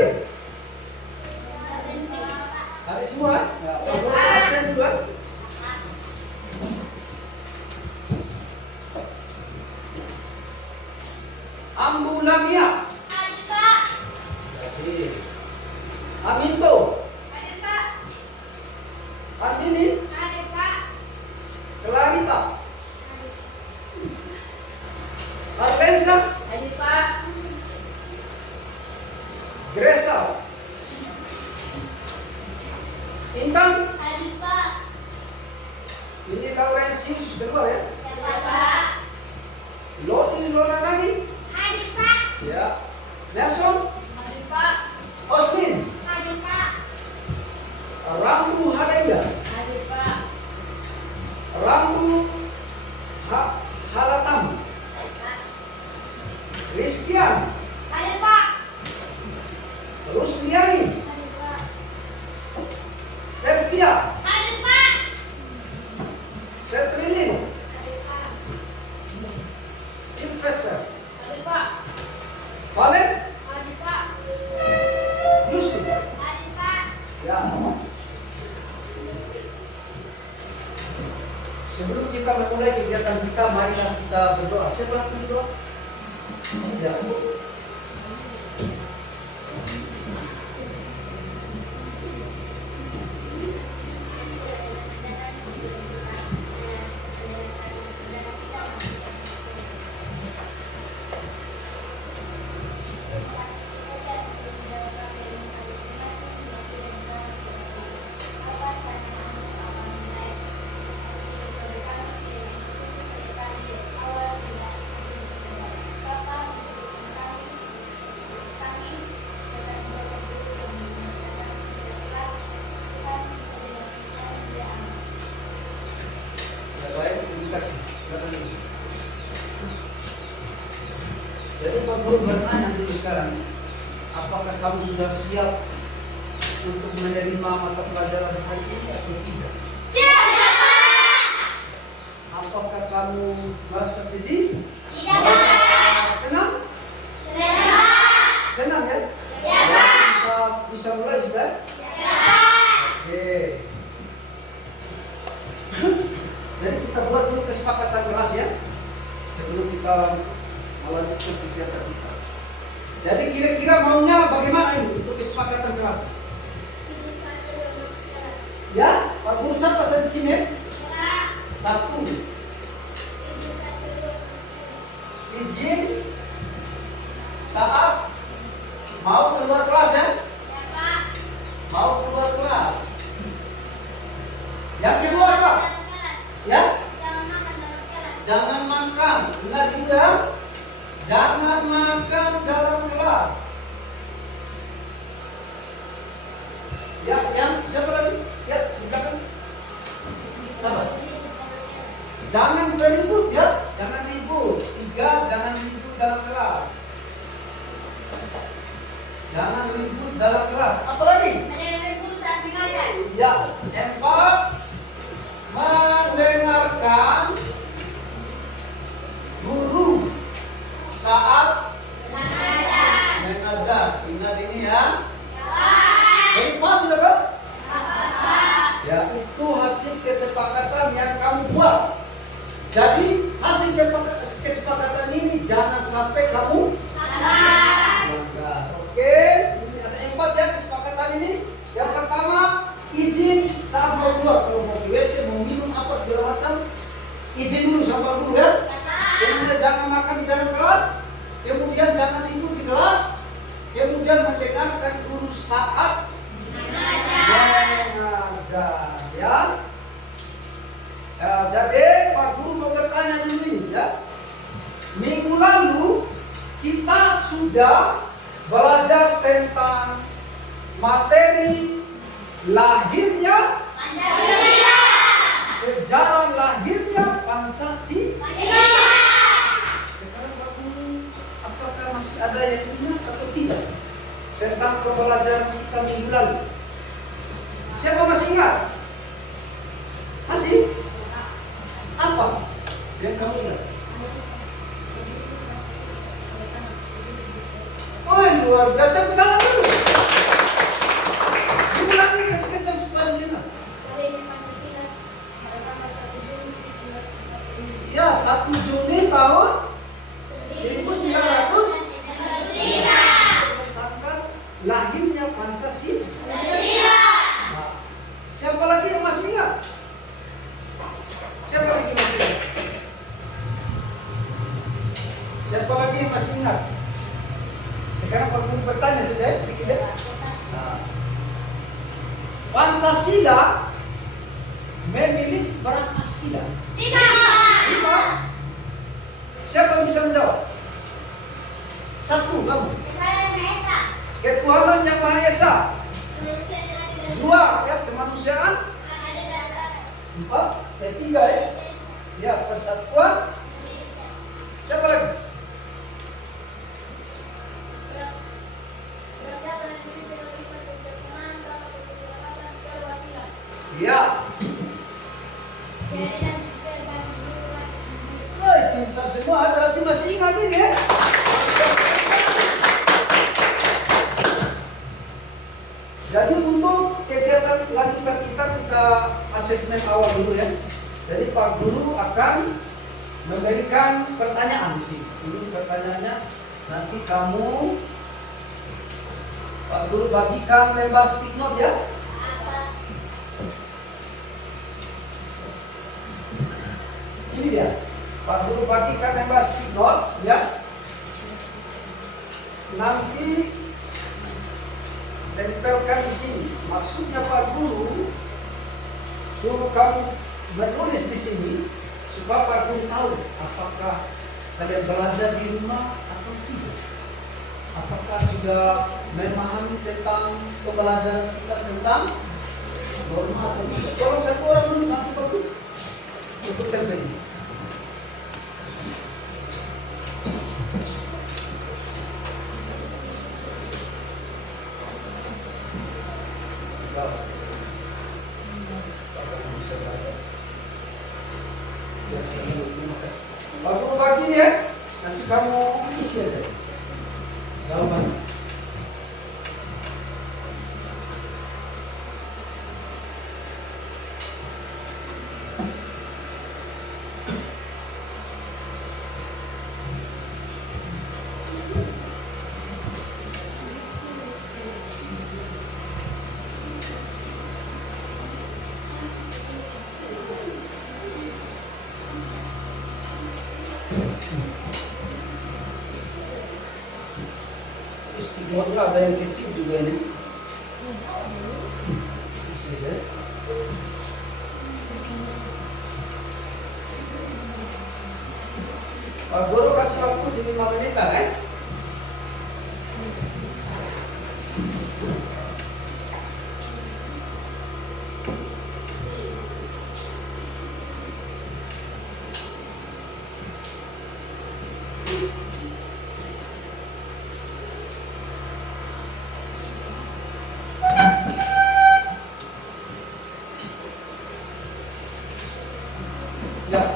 hadir? Hadir semua? Ya, absen duluan. Ambu Lamia. Hadir Pak. Hadir. Aminto. Hadir Pak. Andini. Hadir Pak. Clarita. Arlensa. Hadir Pak. Gresa. Intan. Hadir Pak. Ini Laurentius keluar ya. Ya Pak. Loti Lola lagi. Hadir Pak. Ya. Nelson. Hadir Pak. Osmin. Hadir Pak. Rambu Halenda. Hadir Pak. Rambu Halatam. Hadir Pak. Rizkian. Hadir Pak. Rusliani. Hadir Pak. Selvia. Hadir Pak. Setrilin. Hadir Pak. Sylvester. Hadir Pak. Valen. Hadir Pak. Yusuf. Hadir Pak. Ya. Sebelum kita memulai kegiatan kita, marilah kita berdoa. Siapa yang berdoa? Ya. Ya, baik, terima kasih. Silakan. Jadi Pak Guru bertanya dulu sekarang, apakah kamu sudah siap untuk menerima mata pelajaran hari ini atau tidak? Siap. Apakah kamu merasa sedih? Tidak. Merasa senang? Senang. Senang ya? Ya. Kita bisa mulai sudah? Ya. Oke. Jadi kita buat dulu kesepakatan kelas ya, sebelum kita melanjutkan kegiatan kita. Jadi kira-kira maunya bagaimana ini untuk kesepakatan kelas? Ya, Pak Guru catat di sini. Satu, izin saat mau keluar kelas ya, mau keluar kelas. Yang kedua apa? Ya, jangan makan. Ingat itu ya, jangan makan dalam kelas. Ya, yang siapa lagi? Ya, di belakang. Apa? Jangan beribut ya, jangan ribut. Tiga, jangan ribut dalam kelas. Jangan ribut dalam kelas. Apa lagi? Ya, empat, mendengarkan guru saat mengajar. Ingat ini ya. Jadi pas sudah kan? Ya, itu hasil kesepakatan yang kamu buat. Jadi hasil kesepakatan ini jangan sampai kamu langgar. Oke, ini ada 4 ya kesepakatan ini. Yang pertama, izin saat mau keluar, kalau mau ke WC, mau minum apa segala macam, izin dulu sama guru ya. Kemudian jangan makan di dalam kelas, kemudian jangan ikut di kelas, kemudian mendengarkan guru saat mengajar ya. Jadi Pak Guru mau bertanya dulu ini ya. Minggu lalu kita sudah belajar tentang materi lahirnya Pancasila. sejarah lahirnya Pancasila. Sekarang Pak Guru, apakah masih ada yang ingat atau tidak tentang pembelajaran kita minggu lalu? Siapa masih ingat? Masih? Apa yang kamu ingat? Oh, luar biasa, tepuk tangan dulu. pertanyaannya saja sedikit ya. Nah, Pancasila memilih berapa sila? 5. 5. Siapa yang bisa menjawab? 1 kamu. Ketuhanan yang Maha Esa. 2 ya, kemanusiaan. 4 3 ya. Ya, persatuan. Siapa lagi? Ya. Woi, pintar semua, berarti masih ingat ini ya. Jadi untuk kegiatan lanjutan kita asesmen awal dulu ya. Jadi Pak Guru akan memberikan pertanyaan di sini. Ini pertanyaannya nanti kamu Pak Guru bagikan lembar stick note ya. Ini dia. Pak Guru bagikan lembar stick note ya. Nanti tempelkan di sini. Maksudnya Pak Guru suruh kamu menulis di sini supaya Pak Guru tahu apakah kalian belajar di rumah atau tidak. Apakah sudah memahami tentang pembelajaran kita tentang norma atau tidak. Tolong satu orang dulu nanti Pak Guru untuk tempel ini. Pak Guru bagi ya, nanti kamu isi aja jawabannya. Istiqomah ada yang kecil juga ini. Isi ya. Pak Guru kasih waktu di 5 menit lah ya. Ya.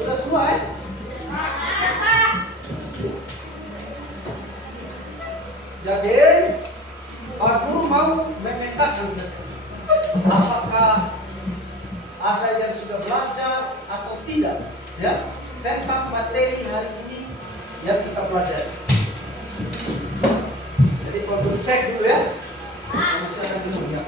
Sudah semua ya? Jadi Pak Guru mau memetakan apakah ada yang sudah belajar atau tidak ya tentang materi hari ini yang kita pelajari. Jadi Pak Guru cek dulu ya. Misalnya dulu ya.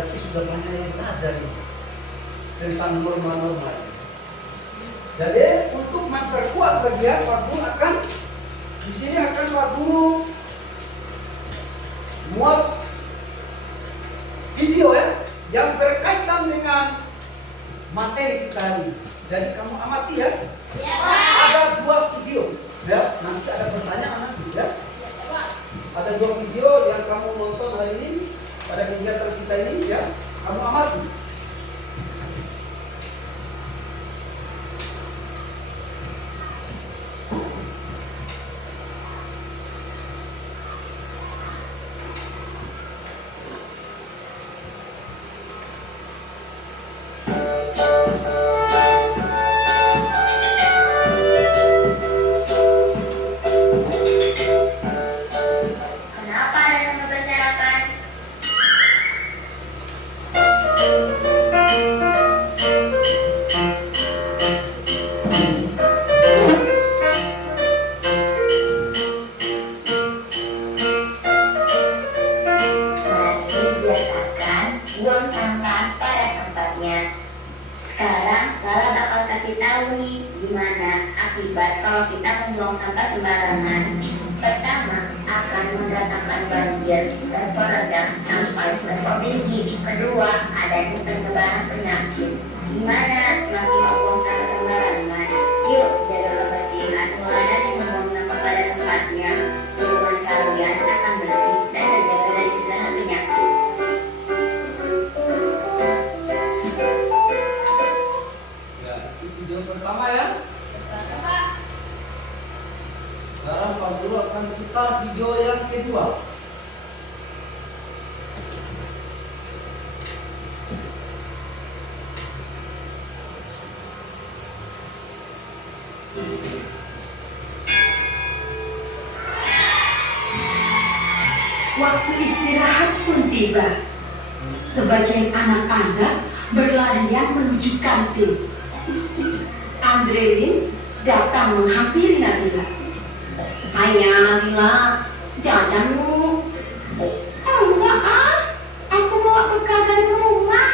berarti sudah banyak yang belajar ini tentang norma-norma ini. Jadi untuk memperkuat lagi ya, Pak Guru akan di sini akan Pak Guru muat video ya yang berkaitan dengan materi kita ini. Jadi kamu amati ya. Ya, Pak. Ada 2 video ya. Nanti ada pertanyaan nanti ya. Ada 2 video yang kamu nonton hari ini pada kegiatan kita ini ya. Kamu amati. Kenapa ada nama berserakan? Mari biasakan buang sampah pada tempatnya. Sekarang Lala bakal kasih tahu nih gimana akibat kalau kita membuang sampah sembarangan. Pertama, akan mendatangkan banjir dan peredam sampai level tinggi. Kedua, adanya penyebaran penyakit. Gimana masih membuang sampah sembarangan? Yuk jaga kebersihan mulai dari membuang sampah pada tempatnya. Lingkungan kalian akan bersih dan terjaga dari segala penyakit. Ya, itu video pertama ya. Sekarang Pak Guru akan putar video yang kedua. Waktu istirahat pun tiba. Sebagian anak-anak berlarian menuju kantin. Andrelin datang menghampiri Nabila. Ayah Nabila, jajan lu. Enggak ah, aku bawa bekal dari rumah,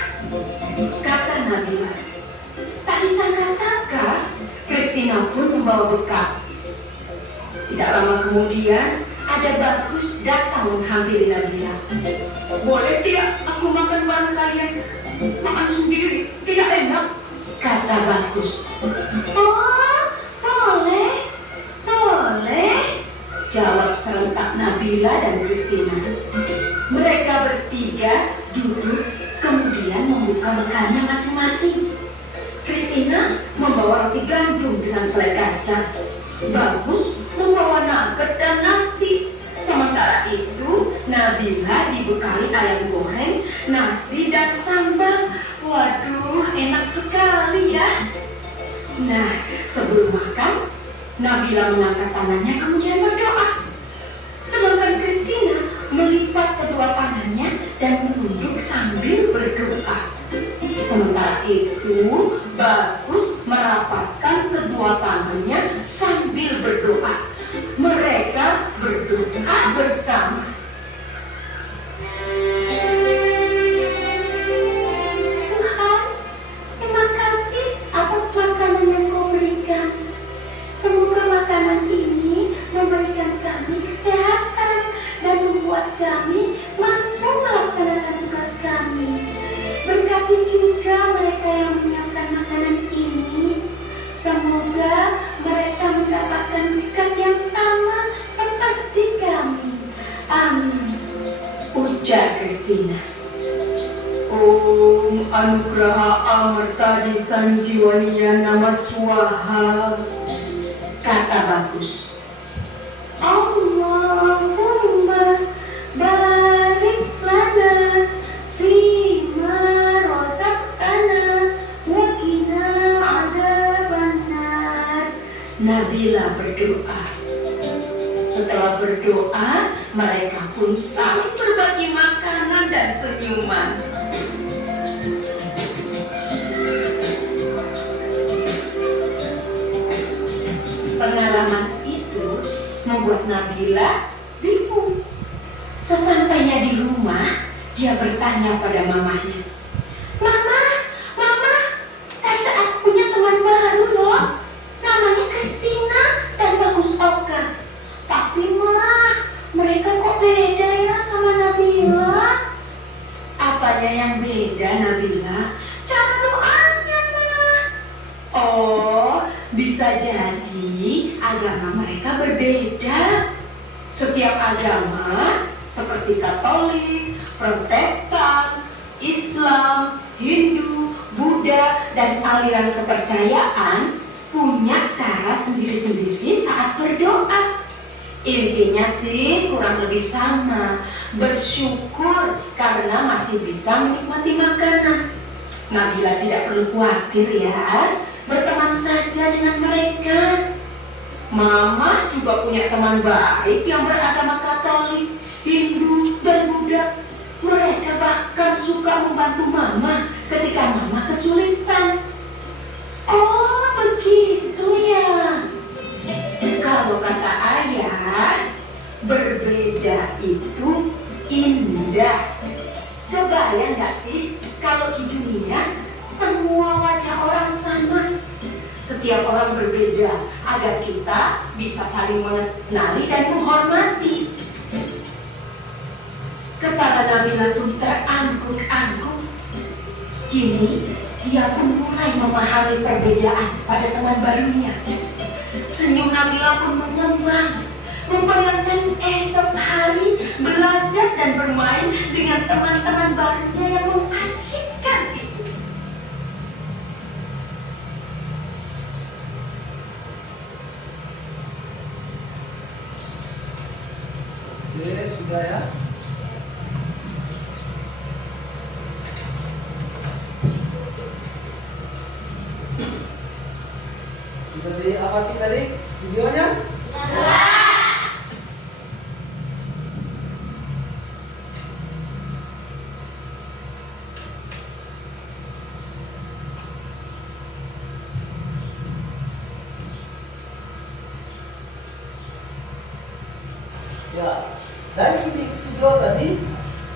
kata Nabila. Tak disangka-sangka, Christina pun membawa bekal. Tidak lama kemudian, ada Bagus datang menghampiri Nabila. Boleh tidak aku makan bareng kalian? Makan sendiri, tidak enak, kata Bagus. Oh, boleh, boleh, jawab serentak Nabila dan Christina. Mereka bertiga duduk, kemudian membuka bekalnya masing-masing. Christina membawa roti gandum dengan selai kacang. Bagus membawa nugget dan nasi. Sementara itu, Nabila dibekali ayam goreng, nasi dan sambal. Waduh, enak sekali ya. Nah, sebelum makan, Nabila mengangkat tangannya kemudian berdoa. Sedangkan Christina melipat kedua tangannya dan menunduk sambil berdoa. Sementara itu, Bagus merapatkan kedua tangannya sambil berdoa. Mereka berdoa bersama. Tuhan, terima kasih atas makanan yang Kau berikan. Semoga makanan ini memberikan kami kesehatan dan membuat kami mampu melaksanakan tugas kami. Berkati juga mereka yang menyiapkan makanan ini. Semoga mereka mendapatkan berkat yang sama seperti kami. Amin, ujar Christina. Om Anugraha Amartadi Sanjiwaniya Nama Swaha, kata Bagus. Allahumma barik lana fima razaqtana wa qina adzabannar. Nabila berdoa. Setelah berdoa, mereka pun saling berbagi makanan dan senyuman. Pengalaman itu membuat Nabila bingung. Sesampainya di rumah, dia bertanya pada mamahnya, "Mama, Mama, tante aku punya teman baru loh. Namanya Christina dan Bagus Oka. Tapi Ma, mereka kok beda ya sama Nabila?" "Apanya yang beda, Nabila?" "Cara doanya, Ma." "Oh, bisa jadi agama mereka berbeda. Setiap agama seperti Katolik, Protestan, Islam, Hindu, Buddha, dan aliran kepercayaan punya cara sendiri-sendiri saat berdoa. Intinya sih kurang lebih sama. Bersyukur karena masih bisa menikmati makanan. Nabila tidak perlu khawatir ya, berteman saja dengan mereka. Mama juga punya teman baik yang beragama Katolik, Hindu, dan Buddha. Mereka bahkan suka membantu Mama ketika Mama kesulitan." "Oh, begitu ya." Kalau kata ayah, berbeda itu indah. Kebayang gak sih kalau di dunia semua wajah orang sama? Setiap orang berbeda agar kita bisa saling mengenali dan menghormati. Kepala Nabila pun terangguk-angguk. Kini dia pun mulai memahami perbedaan pada teman barunya. Senyum Nabila pun mengembang, membayangkan esok hari belajar dan bermain dengan teman-teman barunya yang mengasyikkan itu. Oke, sudah ya. Sudah diamati tadi videonya? Ya, dari video tadi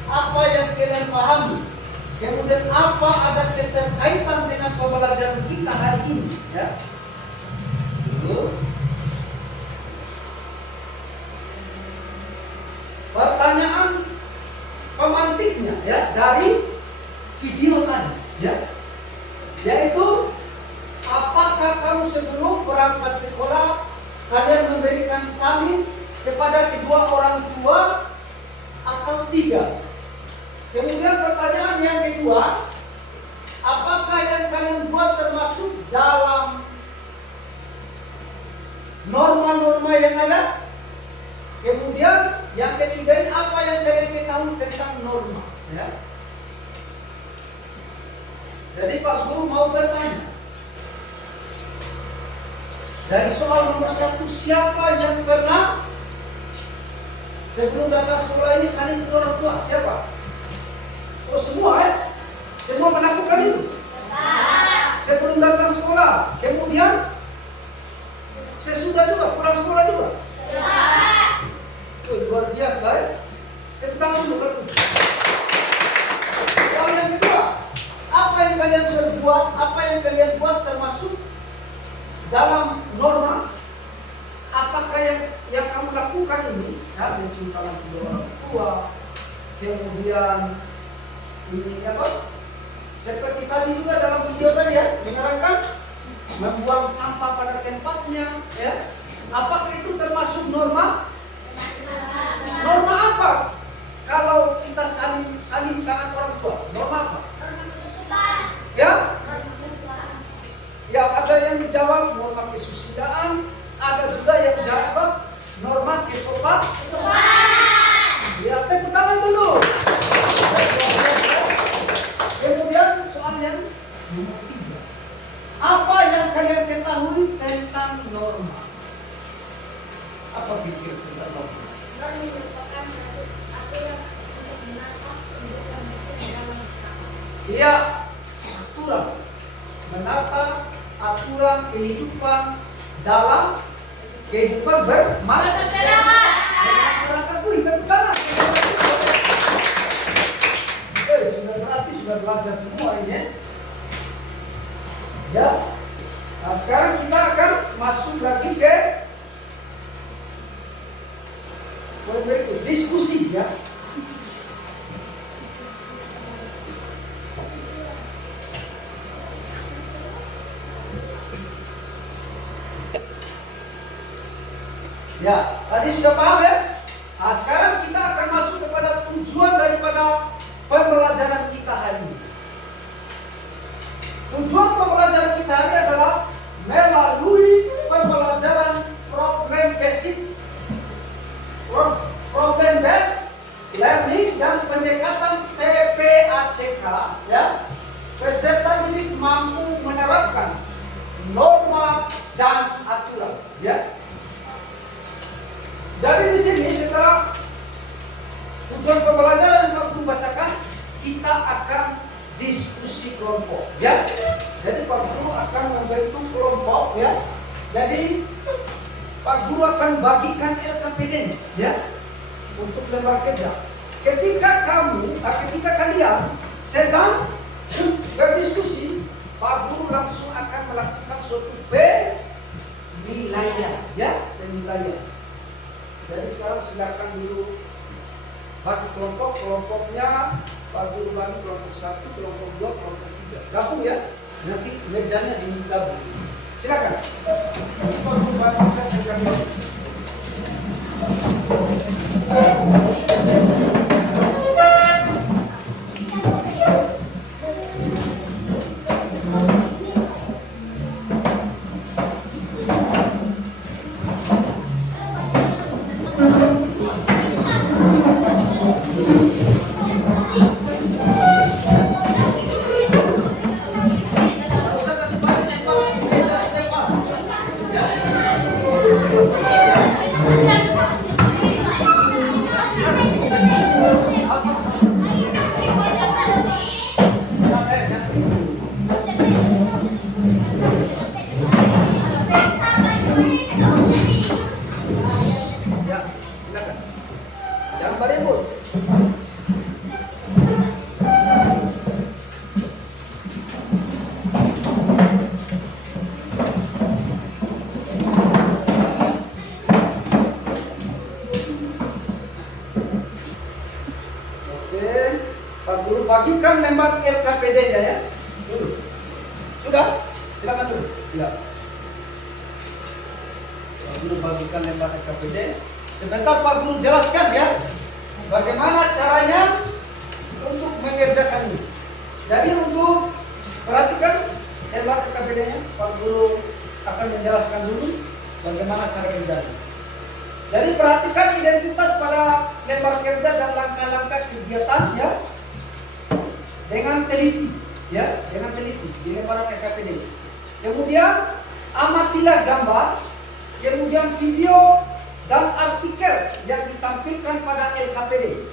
apa yang kalian pahami, kemudian apa ada keterkaitan dengan pembelajaran kita hari ini, ya? Itu pertanyaan pemantiknya, ya, dari video tadi, ya, yaitu apakah kamu sebelum berangkat sekolah kalian memberikan salim kepada kedua orang tua atau tidak? Kemudian pertanyaan yang kedua, apakah yang kalian buat termasuk dalam norma-norma yang ada? Kemudian yang ketiga, apa yang kalian ketahui tentang norma, ya? Jadi Pak Guru mau bertanya, dari soal nomor 1, siapa yang pernah sebelum datang sekolah ini saling kedua orang tua? Siapa? Oh, semua ya? Semua melakukan itu? Sebelum datang sekolah, kemudian sesudah juga, pulang sekolah juga? Oh, luar biasa ya? Tepuk tangan dulu kalau itu. Soal yang kedua, apa yang kalian berbuat, apa yang kalian buat termasuk dalam norma? Apakah yang kamu lakukan ini, ya, mencintai kedua orang tua, kemudian ini apa? Seperti tadi juga dalam video tadi ya, menyarankan membuang sampah pada tempatnya, ya. Apakah itu termasuk norma? Norma apa? Kalau kita saling tangan orang tua, norma apa? Ya? Ya, ada yang menjawab norma kesusidaan, ada juga yang jawab norma kesopanan. Ya, tepuk tangan dulu. Kemudian soal yang nomor 3, apa yang kalian ketahui tentang norma? Apa pikir tentang norma? Iya, aturan, menata aturan kehidupan dalam kehidupan bermasyarakat. Masyarakat, tepuk tangan. sudah belajar semua ini. Ya. Nah, sekarang kita akan masuk lagi ke poin berikut, diskusi ya. Ya, tadi sudah paham ya? Nah, sekarang kita akan masuk kepada tujuan daripada pembelajaran kita hari ini. Tujuan pembelajaran kita hari ini adalah melalui pembelajaran problem based learning dan pendekatan TPACK ya. Peserta didik mampu menerapkan norma dan aturan ya. Jadi di sini setelah tujuan pembelajaran yang Pak Guru bacakan, kita akan diskusi kelompok, ya. Jadi Pak Guru akan membentuk kelompok, ya. Jadi Pak Guru akan bagikan LKPD, ya, untuk lembar kerja. Ketika kalian sedang berdiskusi, Pak Guru langsung akan melakukan suatu penilaian, ya, penilaian. Jadi sekarang silakan dulu bagi kelompoknya, Pak Guru bagi kelompok 1, kelompok 2, kelompok 3. Gabung ya, nanti mejanya digabung. Silakan. Pak Guru bagikan kerja. Bagikan lembar LKPD-nya ya. Dulu. Sudah? Silakan dulu. Ya. Pak Guru bagikan lembar LKPD. Sebentar Pak Guru jelaskan ya. Bagaimana caranya untuk mengerjakan ini. Jadi untuk perhatikan lembar LKPD-nya, Pak Guru akan menjelaskan dulu bagaimana cara kerjanya. Jadi perhatikan identitas pada lembar kerja dan langkah-langkah kegiatan ya. Dengan teliti, ya, dengan teliti di lembaran LKPD. Kemudian amatilah gambar, kemudian video dan artikel yang ditampilkan pada LKPD.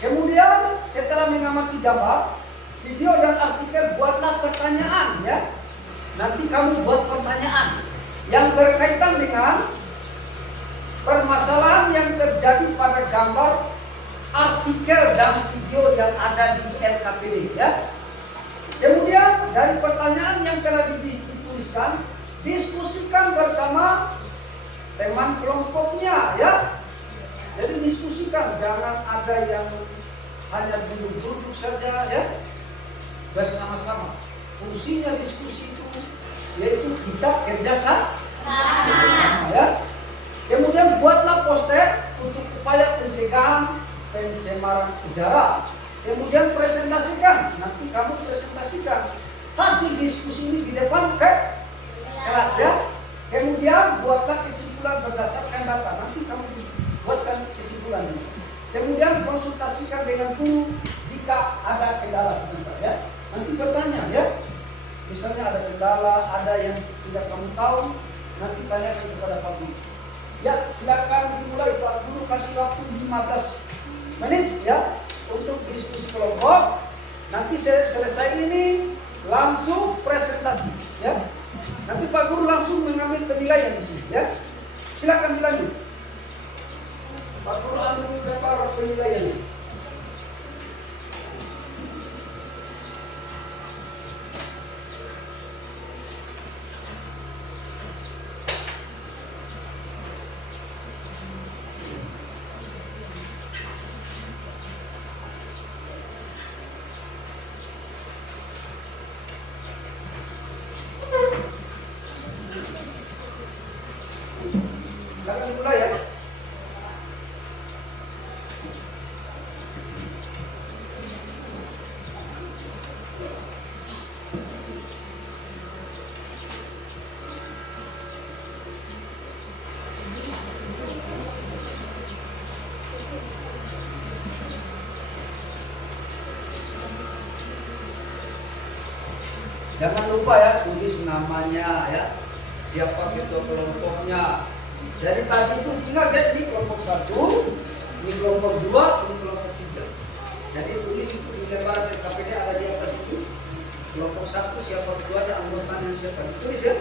Kemudian setelah mengamati gambar, video dan artikel, buatlah pertanyaan, ya. Nanti kamu buat pertanyaan yang berkaitan dengan permasalahan yang terjadi pada gambar, artikel dan video yang ada di LKPD ya. Kemudian dari pertanyaan yang telah dituliskan, diskusikan bersama teman kelompoknya ya. Jadi diskusikan, jangan ada yang hanya duduk-duduk saja ya. Bersama-sama. Fungsinya diskusi itu yaitu kita kerja sama ya. Kemudian buatlah poster untuk upaya pencegahan pencemaran udara. Kemudian presentasikan. Nanti kamu presentasikan hasil diskusi ini di depan kelas ya. Kemudian buatlah kesimpulan berdasarkan data. Nanti kamu buatkan kesimpulan ini. Kemudian konsultasikan dengan guru jika ada kendala sebentar ya. Nanti bertanya ya. Misalnya ada kendala, ada yang tidak kamu tahu, nanti tanyakan kepada Pak Guru. Ya, silakan dimulai Pak Guru, kasih waktu 15 menit ya untuk diskusi kelompok. Nanti selesai ini langsung presentasi ya. Nanti Pak Guru langsung mengambil penilaian di sini ya. Silakan dilanjut. Pak Guru ambil lembar penilaian. Jangan lupa ya, tulis namanya ya, siapa ketua kelompoknya. Jadi tadi itu ingat ya, ini kelompok 1, ini kelompok 2, ini kelompok 3. Jadi tulis itu di lembaran KPD ada di atas itu. Kelompok 1 siapa ketuanya, anggotanya siapa, ditulis ya.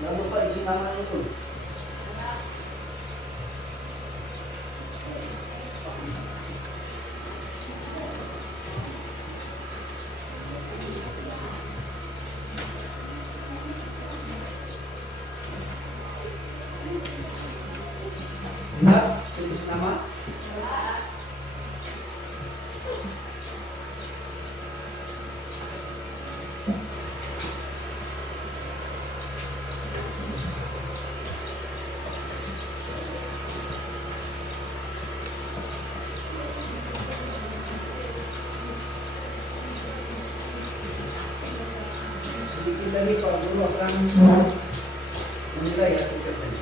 Jangan lupa isi nama itu. Ingat, tulis nama. Sedikit lagi Pak Guru akan menilai hasil kerjanya.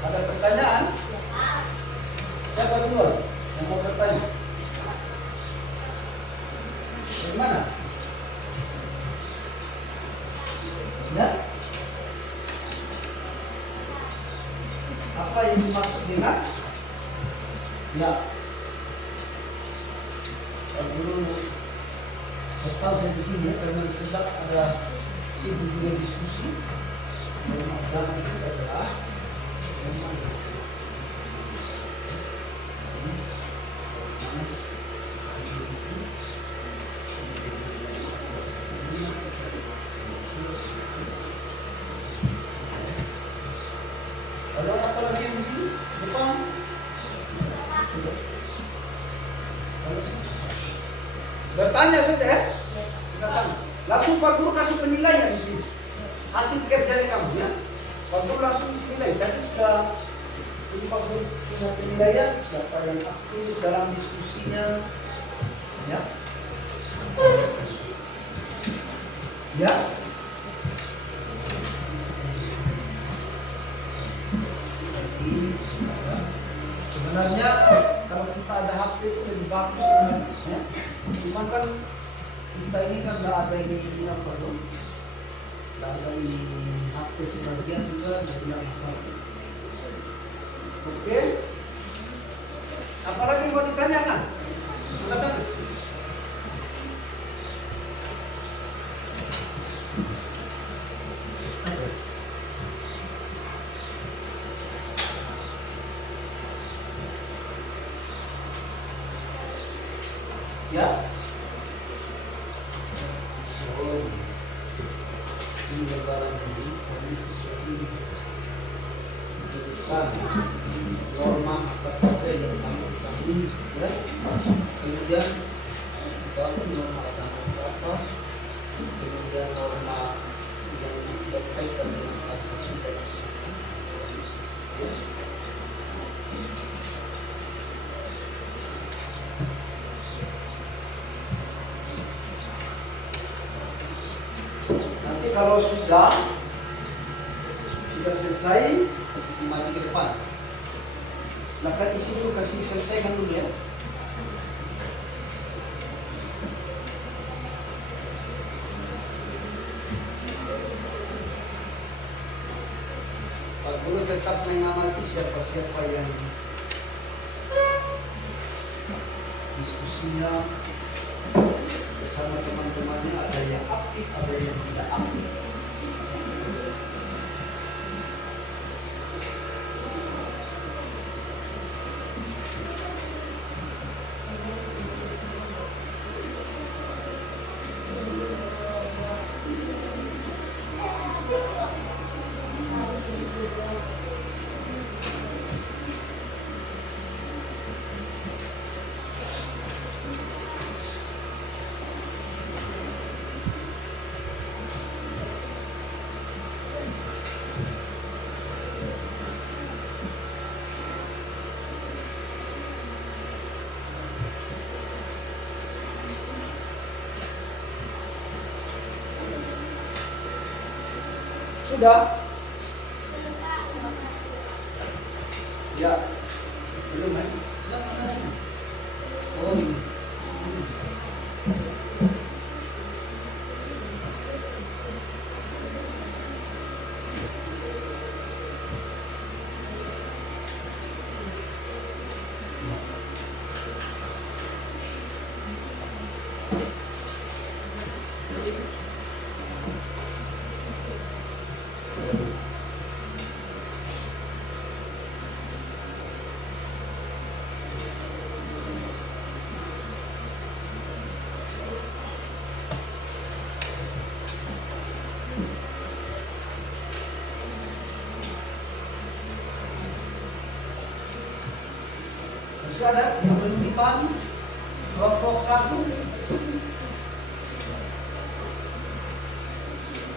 Ada pertanyaan? Siapa duluan yang mau bertanya? Dari mana? Ya? Apa yang dimaksud dengan? Ya. Kalau dulu tahu saya di sini ya, karena di sebelah ada sibuk juga diskusi. Dan itu adalah ada apa lagi yang di sini? Depan? Bertanya saja ya. Bertanya. Langsung Pak Guru kasih penilaian di sini. Hasil kerja kamu ya. Pak Guru langsung isi nilai. Tadi sudah ini Pak Guru punya penilaian siapa yang aktif dalam diskusinya. Ya. Ya. Sebenarnya kalau kita ada HP itu lebih bagus sebenarnya. Cuman kan kita ini kan nggak ada ini apa loh, nggak ada ini HP sebagian juga jadi nggak masalah. Oke, apalagi mau ditanyakan? Katakan. Ya. Oh, ini lebaran ini komisi ini tuliskan norma apa saja yang kami ya. Kemudian bangun norma apa, kemudian norma yang berkaitan dengan Pancasila. Ya. Nanti kalau sudah selesai, maju ke depan. Silakan isi dulu, kasih selesaikan dulu ya. Pak Guru tetap mengamati siapa-siapa yang diskusinya bersama teman-temannya, ada yang aktif, ada yang tidak aktif. Sudah? Ya, belum kan? Oh, ini. Masih ada yang belum dipahami? Kelompok 1.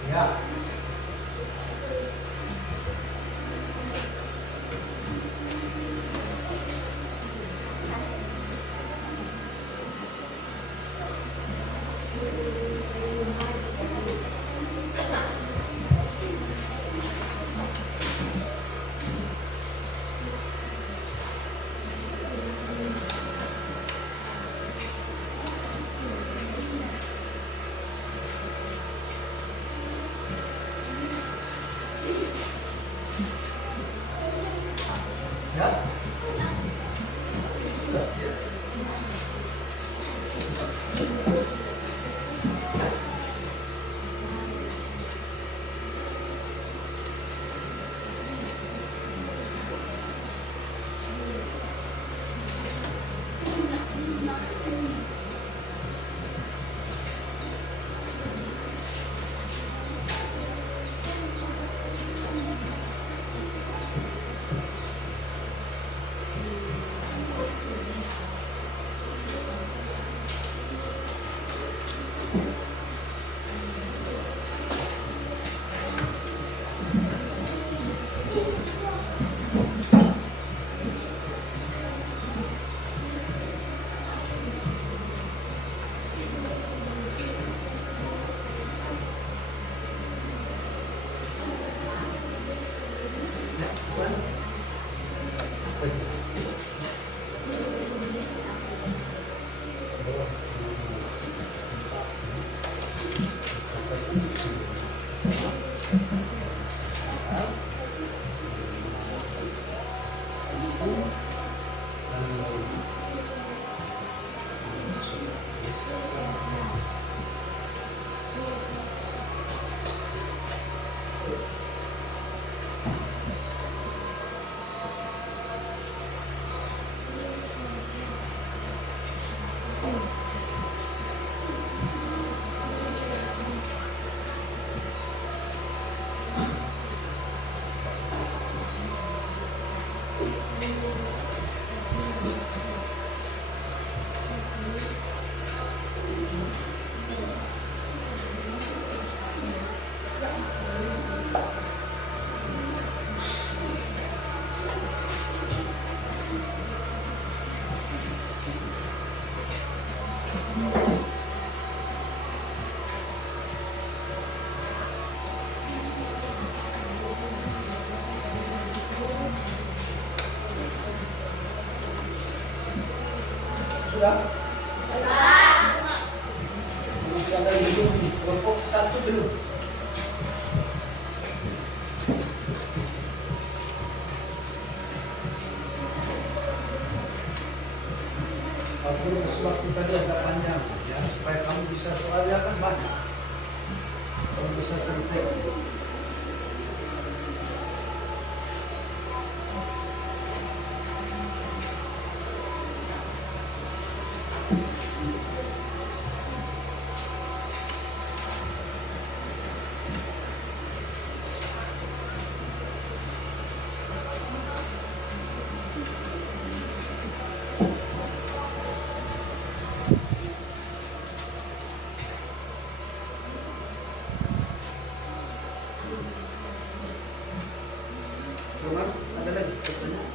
Ya. Ya. Sudah, ya. Sudah? Sudah ada belum? Kelompok 1 belum? Aku waktu tadi agak panjang ya, supaya kamu bisa soalnya kan banyak. Kamu bisa selesai. Cuman ada lagi pertanyaan?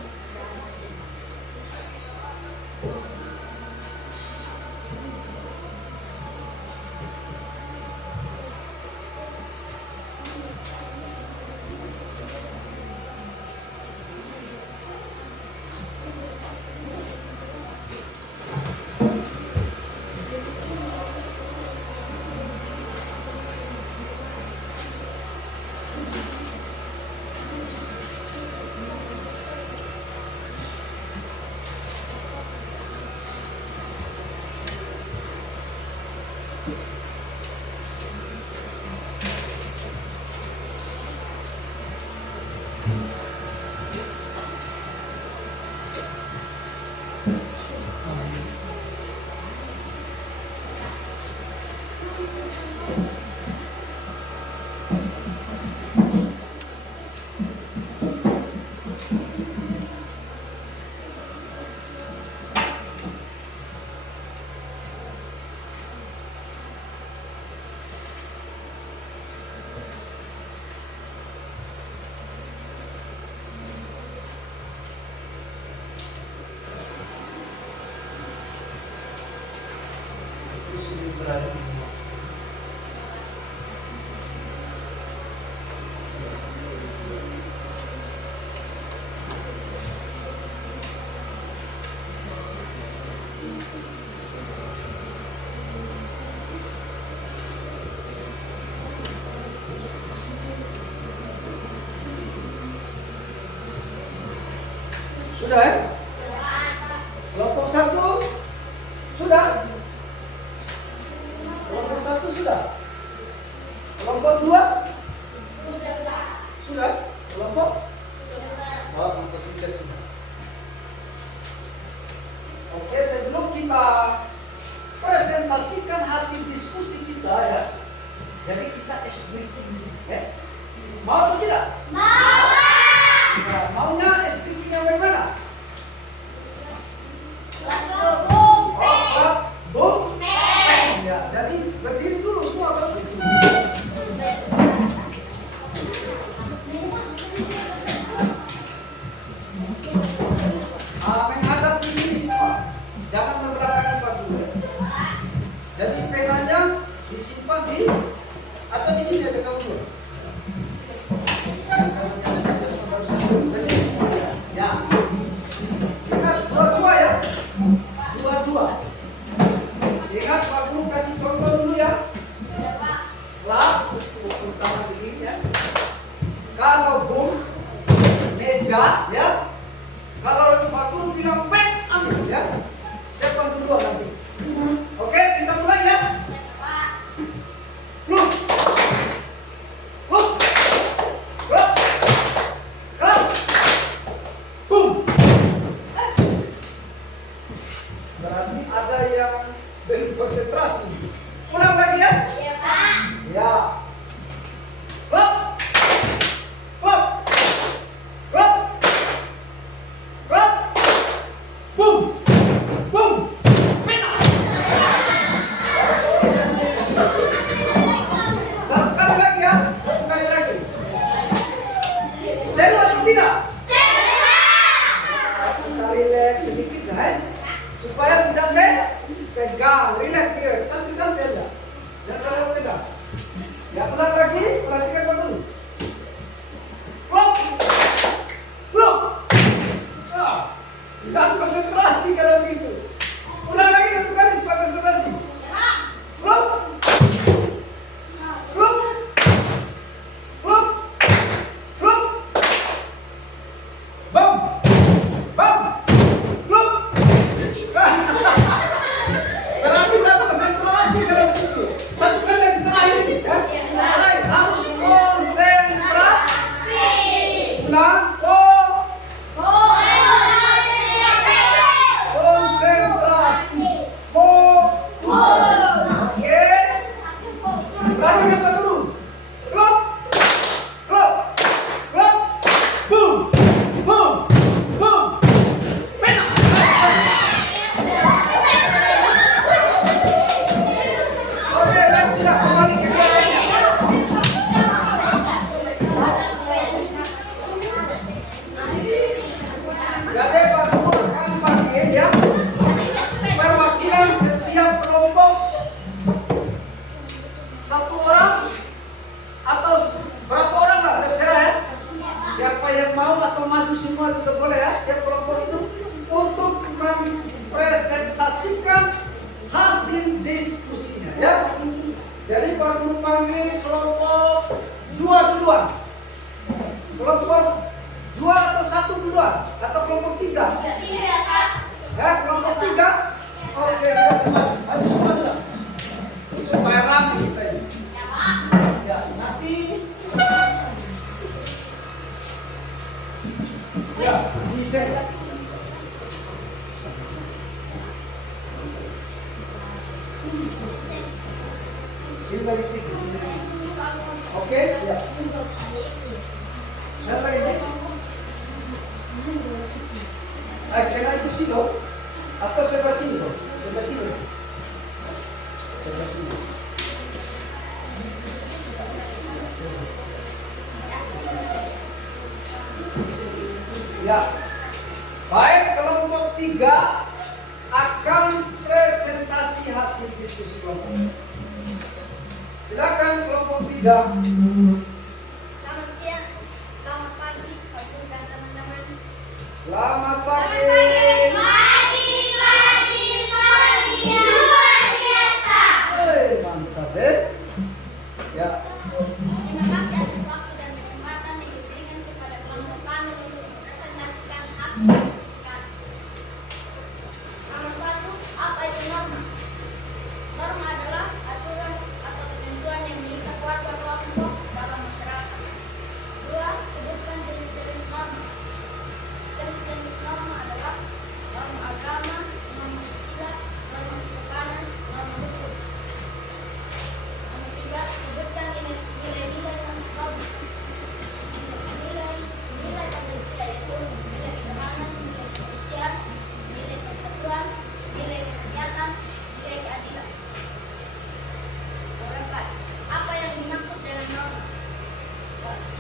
Sudah ya? Kelompok 1 sudah? Kelompok 1 sudah? Kelompok 2? Sudah? Kelompok? Oh, kelompok 3 sudah. Oke, sebelum kita presentasikan hasil diskusi kita ya, jadi kita breaking ya. Mau atau tidak? Mau. Nah, maunya speaking yang bagaimana? Bum, ya. Jadi berdiri dulu semua kalau gitu. Menghadap di sini semua. Jangan membelakangi batu. Jadi penanya disimpan di atau di sini aja kamu dulu. Ya. Ingat dua-dua ya. Dua-dua. Ingat Pak Guru kasih contoh dulu ya. Lah, utama begini ya. Kalau bum meja ya. Kalau Pak Guru bilang pek ambil ya. Siapa duluan nanti? Oke, kita mulai ya. Look. Look. Look. Look. Boom. Berarti ada yang berkonsentrasi. Ulang lagi ya. Ya, Pak. Ya. Look. Look. Look. Look. Boom. Boom. Pena. Satu kali lagi ya. Satu kali lagi. Seru atau tidak? Kita relax sedikit ya, supaya tidak tegang, relax, santai-santai aja, jangan terlalu tegang. Ya, ulang lagi, perhatikan dulu. Lock, lock, dan konsentrasi kalau begitu. Ulang lagi satu kali supaya konsentrasi. Lock, lock, lock, lock, bam. Bam! Look! Berarti kita konsentrasi dalam itu. Satu kali lagi terakhir ini ya. Terakhir harus konsentrasi. Ulang. Konsentrasi. Fokus. Oke. Berarti kita dulu. Klop. Klop. Klop. Boom. Boom. Boom. Menang. Oke, baik, sudah kembali ke kelompoknya. Jadi Pak kami pakai ya perwakilan setiap kelompok satu orang atau berapa orang lah terserah ya. Siapa yang mau atau maju semua tetap boleh ya. Tiap kelompok itu untuk mempresentasikan hasil diskusinya ya. Jadi Pak Guru panggil kelompok dua duluan. Kelompok dua atau satu duluan atau kelompok tiga? Ya, kelompok tiga. Oke, silakan maju. Maju semua sudah. Supaya rapi kita ini. Ya, nanti. Ya, di sini. Sini lagi sedikit, sini lagi. Oke, ya. Siapa lagi? Kena itu sini loh. Atau sebelah sini loh. Sebelah sini loh. Sebelah sini. Ya. Baik, kelompok 3 akan presentasi hasil diskusi kelompok. Silakan kelompok 3. Selamat siang, selamat pagi, Pak Guru dan teman-teman. Selamat pagi. Luar biasa. Mantap deh. Ya. Terima kasih atas waktu dan kesempatan yang diberikan kepada kelompok kami untuk mempresentasikan hasil diskusi kami. Nomor 1, apa itu norma? Norma adalah aturan atau ketentuan yang mengikat warga kelompok dalam masyarakat. 2, sebutkan jenis-jenis norma. Jenis-jenis norma adalah norma agama, norma susila, norma kesopanan, norma hukum. Nomor 3, sebutkan nilai-nilai norma. Nilai Pancasila yaitu nilai keamanan, nilai kemanusiaan, nilai persatuan, nilai kerakyatan, nilai keadilan. Nomor 4, apa yang dimaksud dengan norma?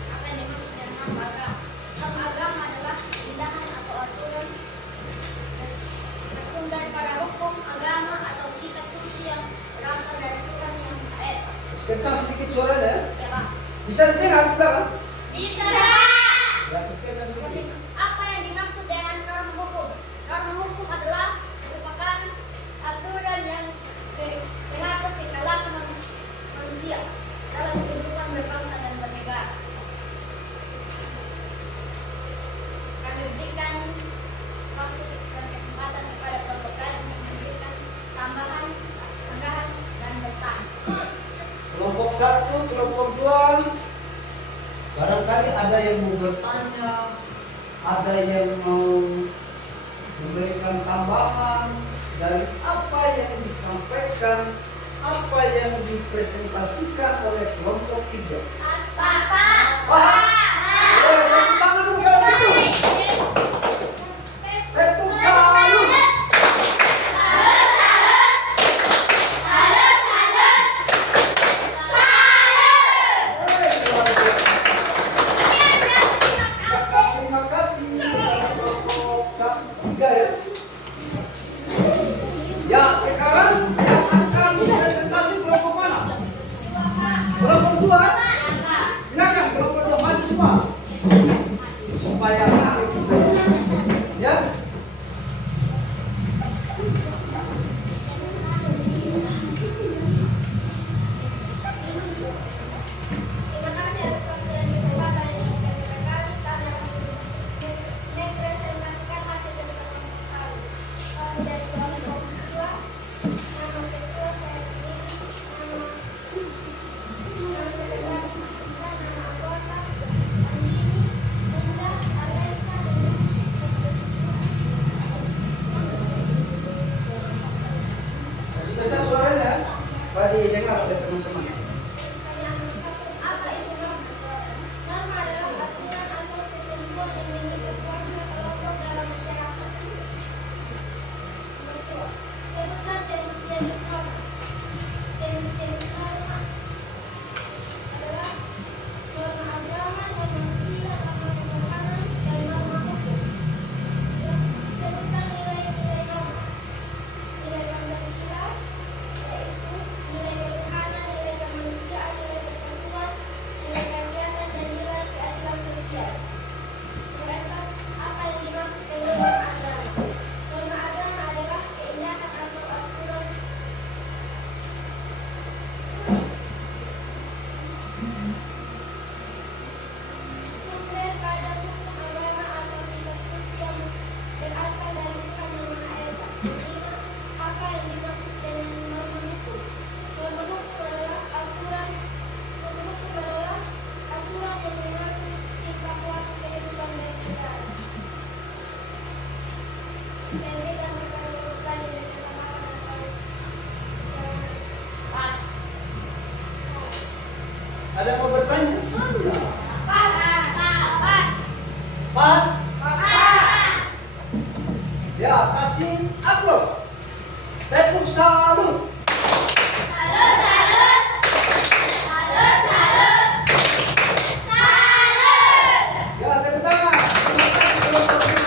Apa yang dimaksud dengan norma agama? Norma agama adalah tindakan atau aturan bersumber pada hukum agama atau kitab suci yang berasal dari Tuhan yang Maha Esa. Kencang sedikit suaranya ya. Ya Pak. Bisa didengar di belakang? Bisa. Ya, kencang sedikit. Apa yang dimaksud dengan norma hukum? Norma hukum adalah merupakan aturan yang mengatur tingkah laku manusia dalam kehidupan berbangsa dan bernegara. Kami berikan waktu dan kesempatan kepada kelompok kami untuk memberikan tambahan, sanggahan, dan bertanya. Kelompok 1, kelompok 2. Barangkali ada yang mau bertanya, ada yang mau memberikan tambahan dari apa yang disampaikan, apa yang dipresentasikan oleh kelompok 3. Paham? Tepuk tangan dulu kalau gitu. Tepuk salut. Terima kasih kelompok 3 ya. Ya, sekarang yang akan presentasi kelompok mana? Kelompok 2. Silakan kelompok 2 maju semua. Supaya rapi juga. Ya. Terima kasih atas waktu dan kesempatan yang diberikan kami. Kami akan mempresentasikan hasil dari kelompok sekali. Kami dari kelompok 2 nama Mari dengar oleh teman-teman. Pertanyaan nomor 1, apa itu norma? Norma adalah aturan atau ketentuan yang mengikat keluarga kelompok dalam masyarakat. Nomor 2, sebutkan jenis-jenis norma. Jenis-jenis norma adalah norma agama, norma susila, norma kesopanan, dan norma hukum. Ya, sebutkan nilai-nilai norma. Nilai Pancasila yaitu nilai ketuhanan, nilai kemanusiaan, nilai persatuan, nilai kegiatan, dan nilai keadilan sosial. Nomor 4, apa yang dimaksud dengan norma agama? Norma agama adalah keindahan atau aturan sumber pada hukum agama atau kitab suci yang berasal dari Tuhan Yang Maha Esa. Kelima, apa yang dimaksud dengan norma hukum? Norma hukum adalah aturan yang mengatur tingkah laku kehidupan bernegara. Saya berikan kepada Bapak tadi dengan pemahaman atau pas. Ada yang mau bertanya? Tanya. Pas. Pat? Ya, kasih aplaus. Tepuk salut. Ya, tepuk tangan. Terima kasih kelompok-nya.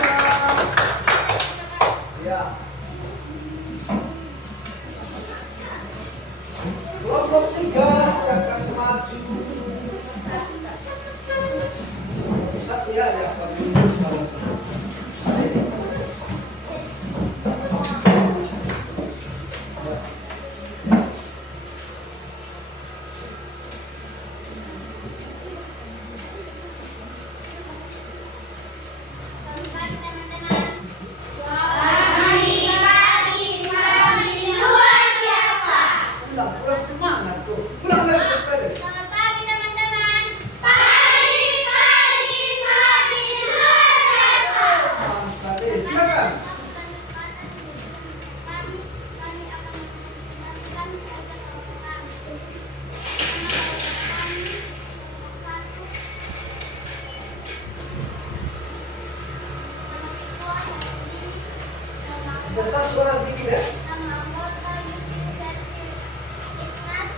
Ya. Kelompok 3 silakan maju. Satu ya, ya. Selamat pagi teman-teman. Kurang semangat tuh. Pulang lagi ke pede. Selamat pagi teman-teman. Mantap deh. Silakan. Kami akan mempresentasikan kegiatan kelompok kami. Sebesar suara sedikit ya. Nama anggota Yusri Sertir Ignas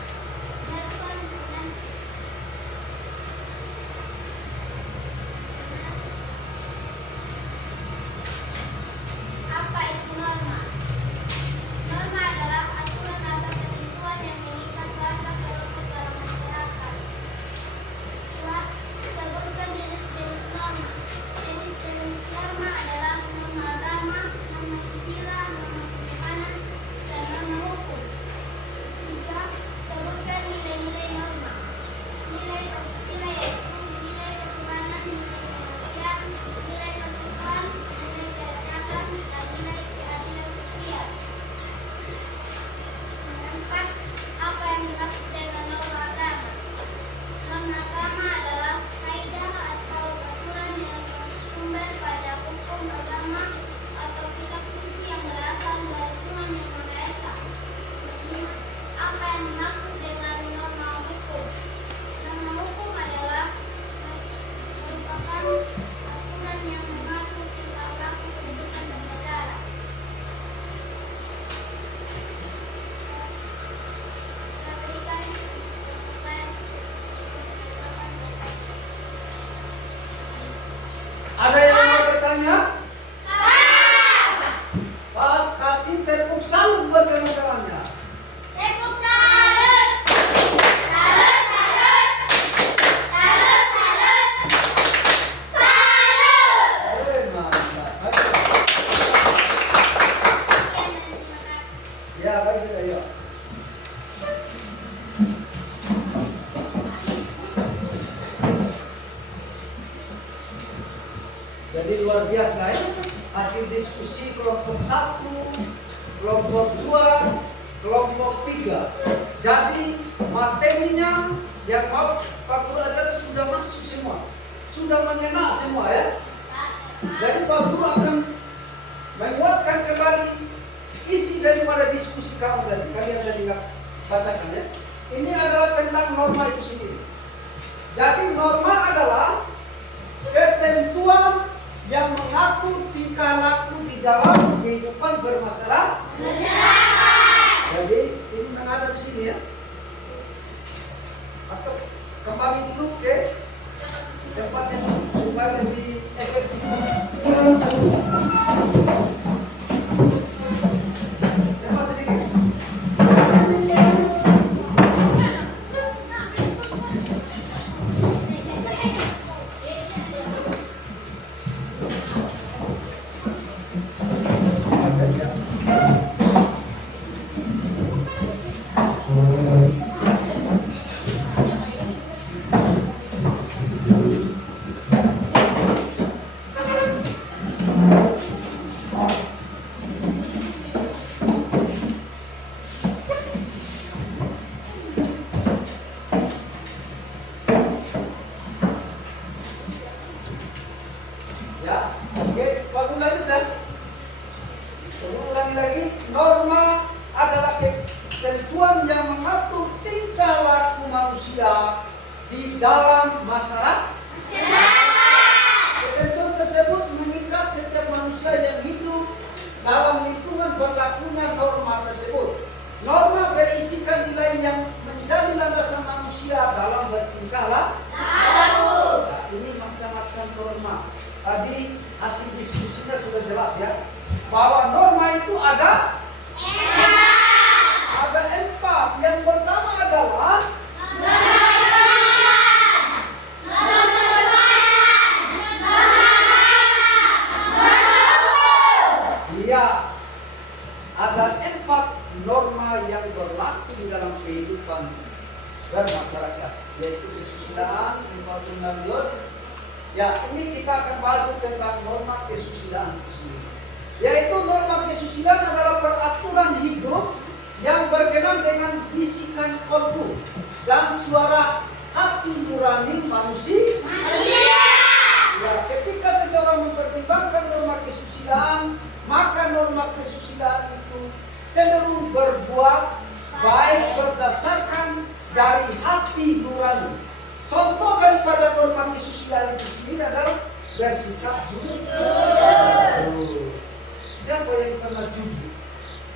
Nelson dan apa itu norma? Norma adalah aturan atau ketentuan yang mengikat warga kelompok dalam masyarakat. Dua, sebutkan jenis-jenis norma. Jenis-jenis norma adalah norma agama, norma susila, norma kesopanan, dan norma hukum. Tiga, sebutkan nilai-nilai norma. Nilai Pancasila yaitu nilai ketuhanan, nilai kemanusiaan, nilai persatuan, nilai keadilan, dan nilai keadilan sosial. Nomor 4, apa yang dimaksud dengan norma agama? Norma agama adalah kaidah atau aturan yang bersumber pada hukum agama atau kitab suci yang berasal dari Tuhan Yang Maha Esa. Kelima, apa yang dimaksud dengan norma hukum? Norma hukum adalah merupakan aturan yang mengatur tingkah laku kehidupan bernegara. Saya berikan Ada yang mau bertanya? Pas, kasih tepuk salut buat kawan-kawannya. Tepuk salut. Salut, salut. Salut, salut. Salut. Mantap. Ayo. Sekian dan terima kasih. Ya, baik sudah, yuk. Jadi luar biasa ya, hasil diskusi kelompok 1, kelompok 2, kelompok 3. Jadi materinya yang Pak Guru ajar sudah masuk semua, sudah mengena semua ya. Jadi Pak Guru akan menguatkan kembali isi daripada diskusi kamu tadi. Kalian tadi bacakan ya. Ini adalah tentang norma itu sendiri. Jadi norma adalah ketentuan yang mengatur tingkah laku di dalam kehidupan bermasyarakat. Jadi ini yang ada di sini ya. Atau kembali dulu ke tempatnya supaya lebih efektif. Cepat sedikit. Ya, oke, bagus lagi dan ulangi lagi. Norma adalah ketentuan yang mengatur tingkah laku manusia di dalam masyarakat. Ketentuan tersebut mengikat setiap manusia yang hidup dalam lingkungan berlakunya norma tersebut. Norma berisikan nilai yang menjadi landasan manusia dalam bertingkah laku. Nah, ini macam-macam norma. Tadi hasil diskusinya sudah jelas ya, bahwa norma itu ada 4. Yang pertama adalah iya, ada 4 norma yang berlaku di dalam kehidupan bermasyarakat, yaitu kesusilaan, lanjut. Ya, ini kita akan bahas tentang norma kesusilaan itu sendiri. Yaitu norma kesusilaan adalah peraturan hidup yang berkenan dengan bisikan kolbu dan suara hati nurani manusia. Ya, ketika seseorang mempertimbangkan norma kesusilaan, maka norma kesusilaan itu cenderung berbuat baik berdasarkan dari hati nurani. Contoh daripada norma kesusilaan itu sendiri adalah bersikap jujur. Siapa yang pernah jujur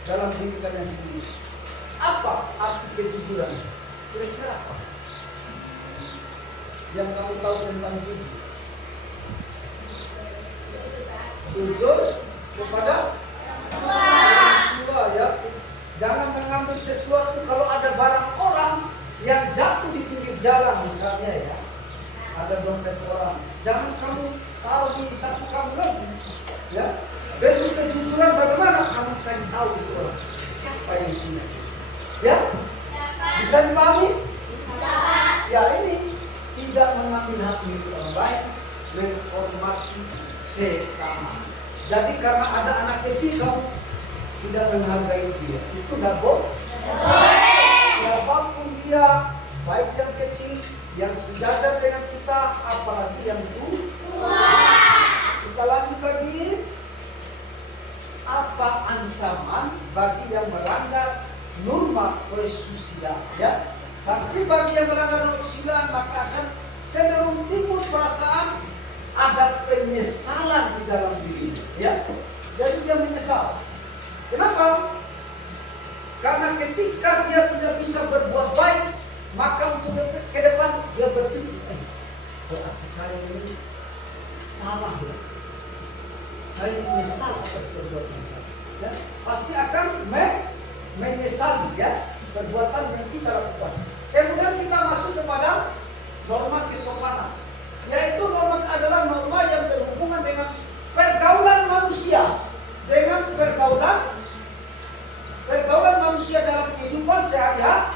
dalam diri kalian sendiri? Apa arti kejujuran? Kira-kira apa yang kamu tahu tentang jujur? Jujur kepada orang tua ya. Jangan mengambil sesuatu kalau ada barang orang yang jatuh di pinggir jalan misalnya ya, ada dompet orang, jangan kamu taruh di saku kamu lagi ya. Bentuk kejujuran bagaimana kamu cari tahu itu orang siapa yang punya ya, bisa dipahami? Ya, ini tidak mengambil hak milik orang lain, menghormati sesama. Jadi karena ada anak kecil kamu tidak menghargai dia, itu tidak boleh. Siapapun dia, baik yang kecil, yang sejajar dengan kita, apalagi yang tua. Kita lanjut lagi. Apa ancaman bagi yang melanggar norma kesusilaan? Ya, sanksi bagi yang melanggar norma kesusilaan maka akan cenderung timbul perasaan ada penyesalan di dalam diri. Ya, jadi dia menyesal. Kenapa? Karena ketika dia tidak bisa berbuat baik, maka untuk ke depan dia berpikir, berarti saya ini salah ya. Saya menyesal atas perbuatan saya. Ya, pasti akan menyesali ya perbuatan yang kita lakukan. Kemudian kita masuk kepada norma kesopanan, yaitu norma adalah norma yang berhubungan dengan pergaulan manusia, dengan pergaulan manusia dalam kehidupan sehari-hari,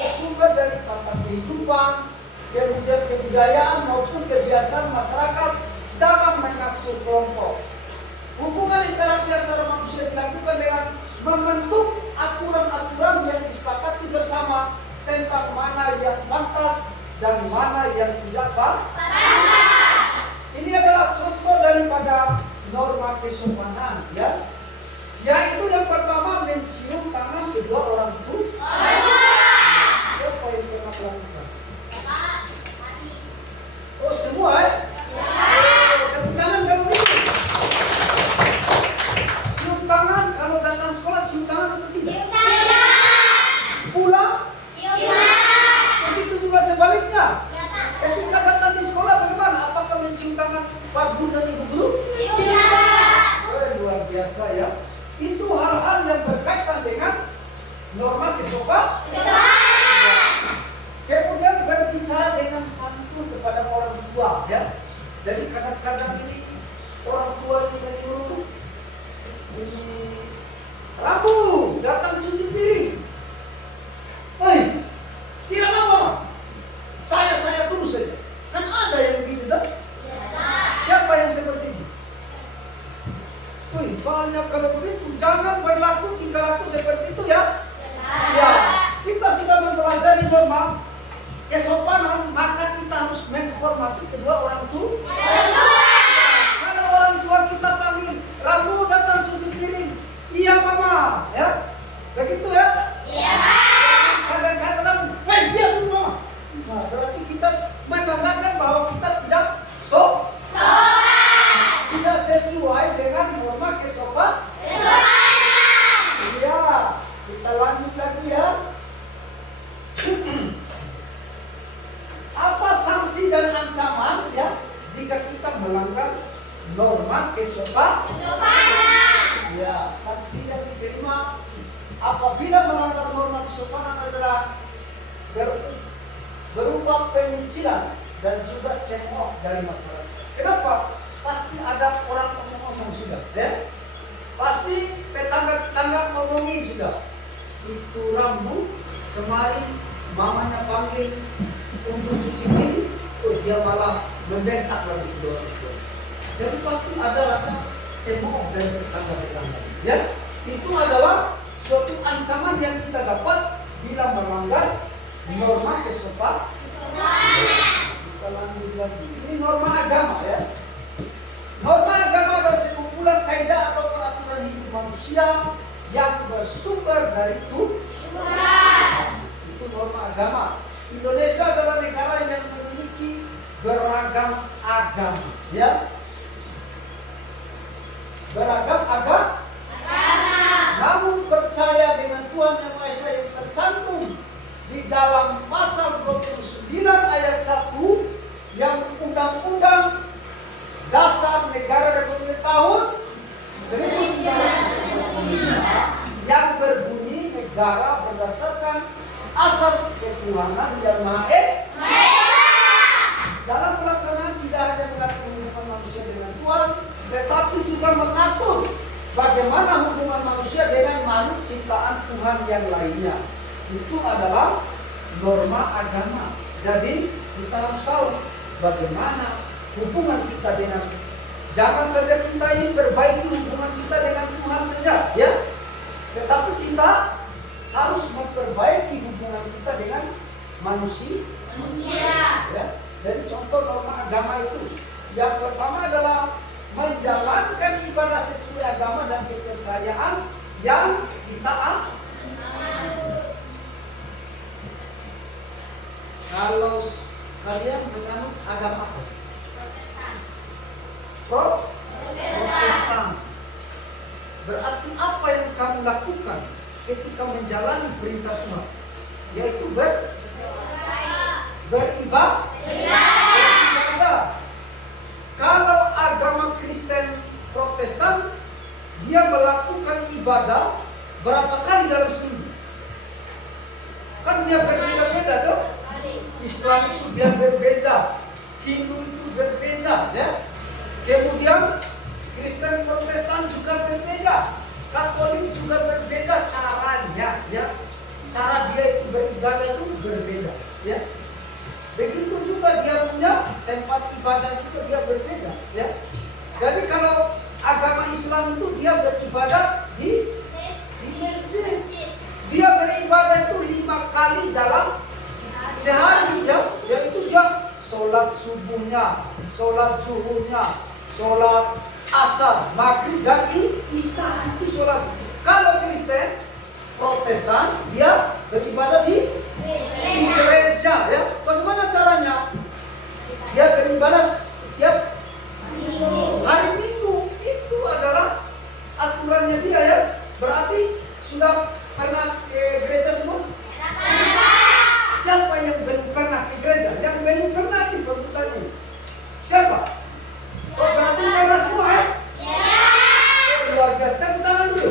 bersumber dari tata kehidupan, kemudian kebudayaan maupun kebiasaan masyarakat dalam mengatur kelompok. Hubungan interaksi antara manusia dilakukan dengan membentuk aturan-aturan yang disepakati bersama tentang mana yang pantas dan mana yang tidak pantas. Ini adalah contoh daripada norma kesopanan ya. Yaitu yang pertama mencium tangan kedua orang yang berkaitan dengan norma kesopanan. Kemudian berbicara dengan santun kepada orang tua, ya. Jadi kadang-kadang ini orang tua ini menyuruh ini Rabu datang cuci piring. Woi, tidak mau mama. Saya terus saja. Kan ada yang begitu dah. Siapa yang seperti itu? Woi, banyak kalau begitu. Jangan berlaku tingkah laku seperti itu ya. Ya, kita sudah mempelajari norma kesopanan, maka kita harus menghormati kedua orang tua. Kalau orang tua kita panggil, Rabu datang cuci piring. Iya mama, ya. Begitu ya? Iya. Kadang-kadang, weh biar dulu mama. Nah, berarti kita menandakan bahwa kita tidak tidak sesuai dengan norma kesopanan. Iya, kita lanjut lagi ya. Apa sanksi dan ancaman ya jika kita melanggar norma kesopanan? Ya, sanksi yang diterima apabila melanggar norma kesopanan adalah berupa pengucilan dan juga cemooh dari masyarakat. Kenapa? Pasti ada orang ngomong sudah, ya? Pasti tetangga-tetangga ngomongin sudah. Itu Rambu kemarin mamanya panggil untuk cuci piring, dia malah membentak lagi kedua. Jadi pasti ada rasa cemooh dari tetangga-tetangga. Ya, itu adalah suatu ancaman yang kita dapat bila melanggar norma kesopanan. Kita lanjut lagi. Ini norma agama ya. Norma agama adalah sekumpulan kaidah atau peraturan hidup manusia yang bersumber dari Tuhan. Itu norma agama. Indonesia adalah negara yang memiliki beragam agama, ya. Beragam agama. Namun percaya dengan Tuhan Yang Maha Esa yang tercantum di dalam pasal 29 ayat 1 yang Undang-Undang Dasar Negara Republik tahun 1945 yang berbunyi negara berdasarkan asas ketuhanan yang Maha Esa. Dalam pelaksanaan tidak hanya mengatur hubungan manusia dengan Tuhan, tetapi juga mengatur bagaimana hubungan manusia dengan makhluk ciptaan Tuhan yang lainnya. Itu adalah norma agama. Jadi kita harus tahu bagaimana hubungan kita dengan, jangan saja kita ingin perbaiki hubungan kita dengan Tuhan saja, ya. Tetapi kita harus memperbaiki hubungan kita dengan manusia. Ya. Jadi contoh norma agama itu, yang pertama adalah menjalankan ibadah sesuai agama dan kepercayaan yang kita Kalau kalian menganut agama apa? Protestan. Berarti apa yang kamu lakukan ketika menjalani perintah Tuhan? Yaitu beribadah. Kalau agama Kristen Protestan, dia melakukan ibadah berapa kali dalam seminggu? Kan dia berbeda-beda tuh. Islam itu dia berbeda, Hindu itu berbeda, ya. Kemudian Kristen Protestan juga berbeda, Katolik juga berbeda caranya, ya. Cara dia itu beribadah itu berbeda, ya. Begitu juga dia punya tempat ibadah juga dia berbeda, ya. Jadi kalau agama Islam itu dia beribadah di masjid. Dia beribadah itu 5 kali dalam sehari, ya. Yaitu dia sholat subuhnya, sholat zuhurnya, sholat asar, maghrib dan isya, itu sholat. Kalau Kristen Protestan dia beribadah di gereja, ya. Bagaimana caranya? Dia beribadah setiap hari Minggu. Itu adalah aturannya dia, ya. Berarti sudah pernah ke gereja semua? Siapa yang belum pernah ke gereja? Yang belum pernah ini perbutannya. Siapa? Oh, berarti pernah semua, ya? Luar biasa. Tepuk tangan dulu.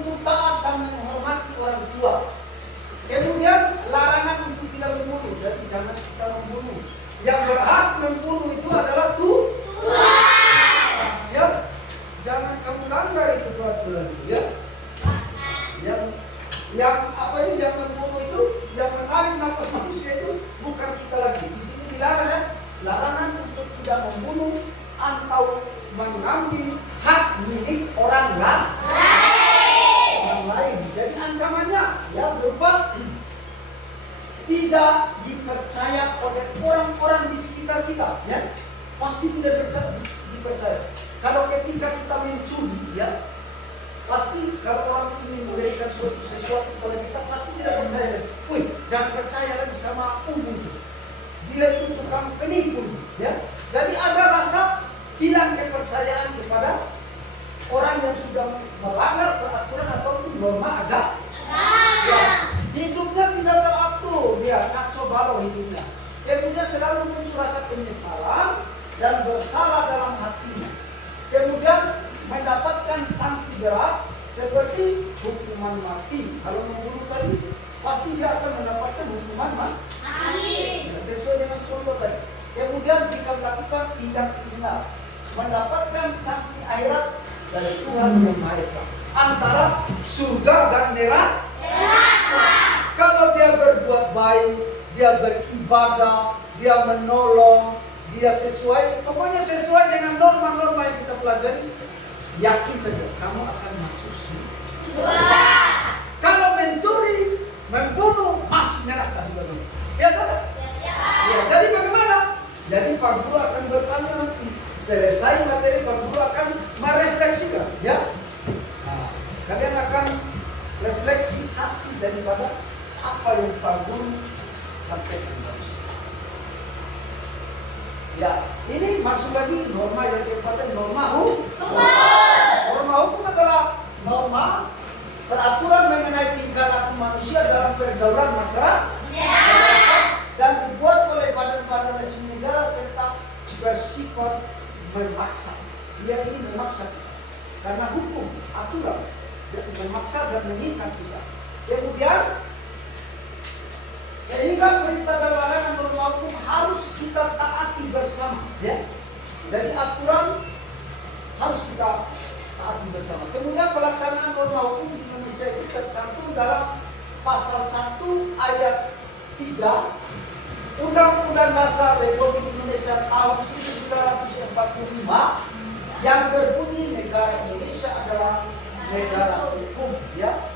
untuk taat dan menghormati orang tua. Kemudian larangan untuk tidak membunuh, jadi jangan kita membunuh. Yang berhak membunuh itu adalah Tuhan. Ya, jangan kamu langgar itu peraturan itu, ya. Yang apa ini yang membunuh itu, yang menarik nafas manusia itu bukan kita lagi. Di sini dilarang, ya? Larangan untuk tidak membunuh atau mengambil hak milik orang lain. Jadi ancamannya ya berupa tidak dipercaya oleh orang-orang di sekitar kita, ya. Pasti tidak dipercaya. Kalau ketika kita mencuri, ya, pasti kalau orang ingin memberikan sesuatu kepada kita pasti tidak percaya. Wih, jangan percaya lagi sama umum. Dia itu tukang penipu, ya. Jadi ada rasa hilang kepercayaan kepada orang yang sudah melanggar peraturan ataupun norma agama. Ya, hidupnya tidak teratur, dia kacau balau hidupnya. Kemudian selalu muncul rasa penyesalan dan bersalah dalam hatinya. Kemudian mendapatkan sanksi berat seperti hukuman mati. Kalau membunuh tadi pasti dia akan mendapatkan hukuman mati. Sesuai dengan contoh tadi. Kemudian jika melakukan tindak kriminal, mendapatkan sanksi akhirat dari Tuhan yang Maha Esa antara surga dan neraka. Kalau dia berbuat baik, dia beribadah, dia menolong, dia pokoknya sesuai dengan norma-norma yang kita pelajari, yakin saja kamu akan masuk surga. Kalau mencuri, membunuh, masuk neraka saudara. Ya kan? Ya, jadi bagaimana? Jadi Pak Guru akan bertanya nanti. Selesai materi, Pak Guru akan merefleksikan, ya. Nah, kalian akan refleksi hasil daripada apa yang Pak Guru sampaikan. Ya, ini masuk lagi norma yang keempat, norma hukum. Norma hukum adalah norma peraturan mengenai tingkah laku manusia dalam pergaulan masyarakat dan dibuat oleh badan-badan resmi negara serta bersifat memaksa. Dia ini memaksa kita. Karena hukum, aturan memaksa dan mengikat kita. Kemudian sehingga perintah dan larangan norma hukum harus kita taati bersama, ya. Jadi aturan harus kita taati bersama. Kemudian pelaksanaan norma hukum di Indonesia itu tercantum dalam pasal 1 ayat 3 Undang-Undang Dasar Republik Indonesia tahun 1945 yang berbunyi negara Indonesia adalah negara hukum, ya.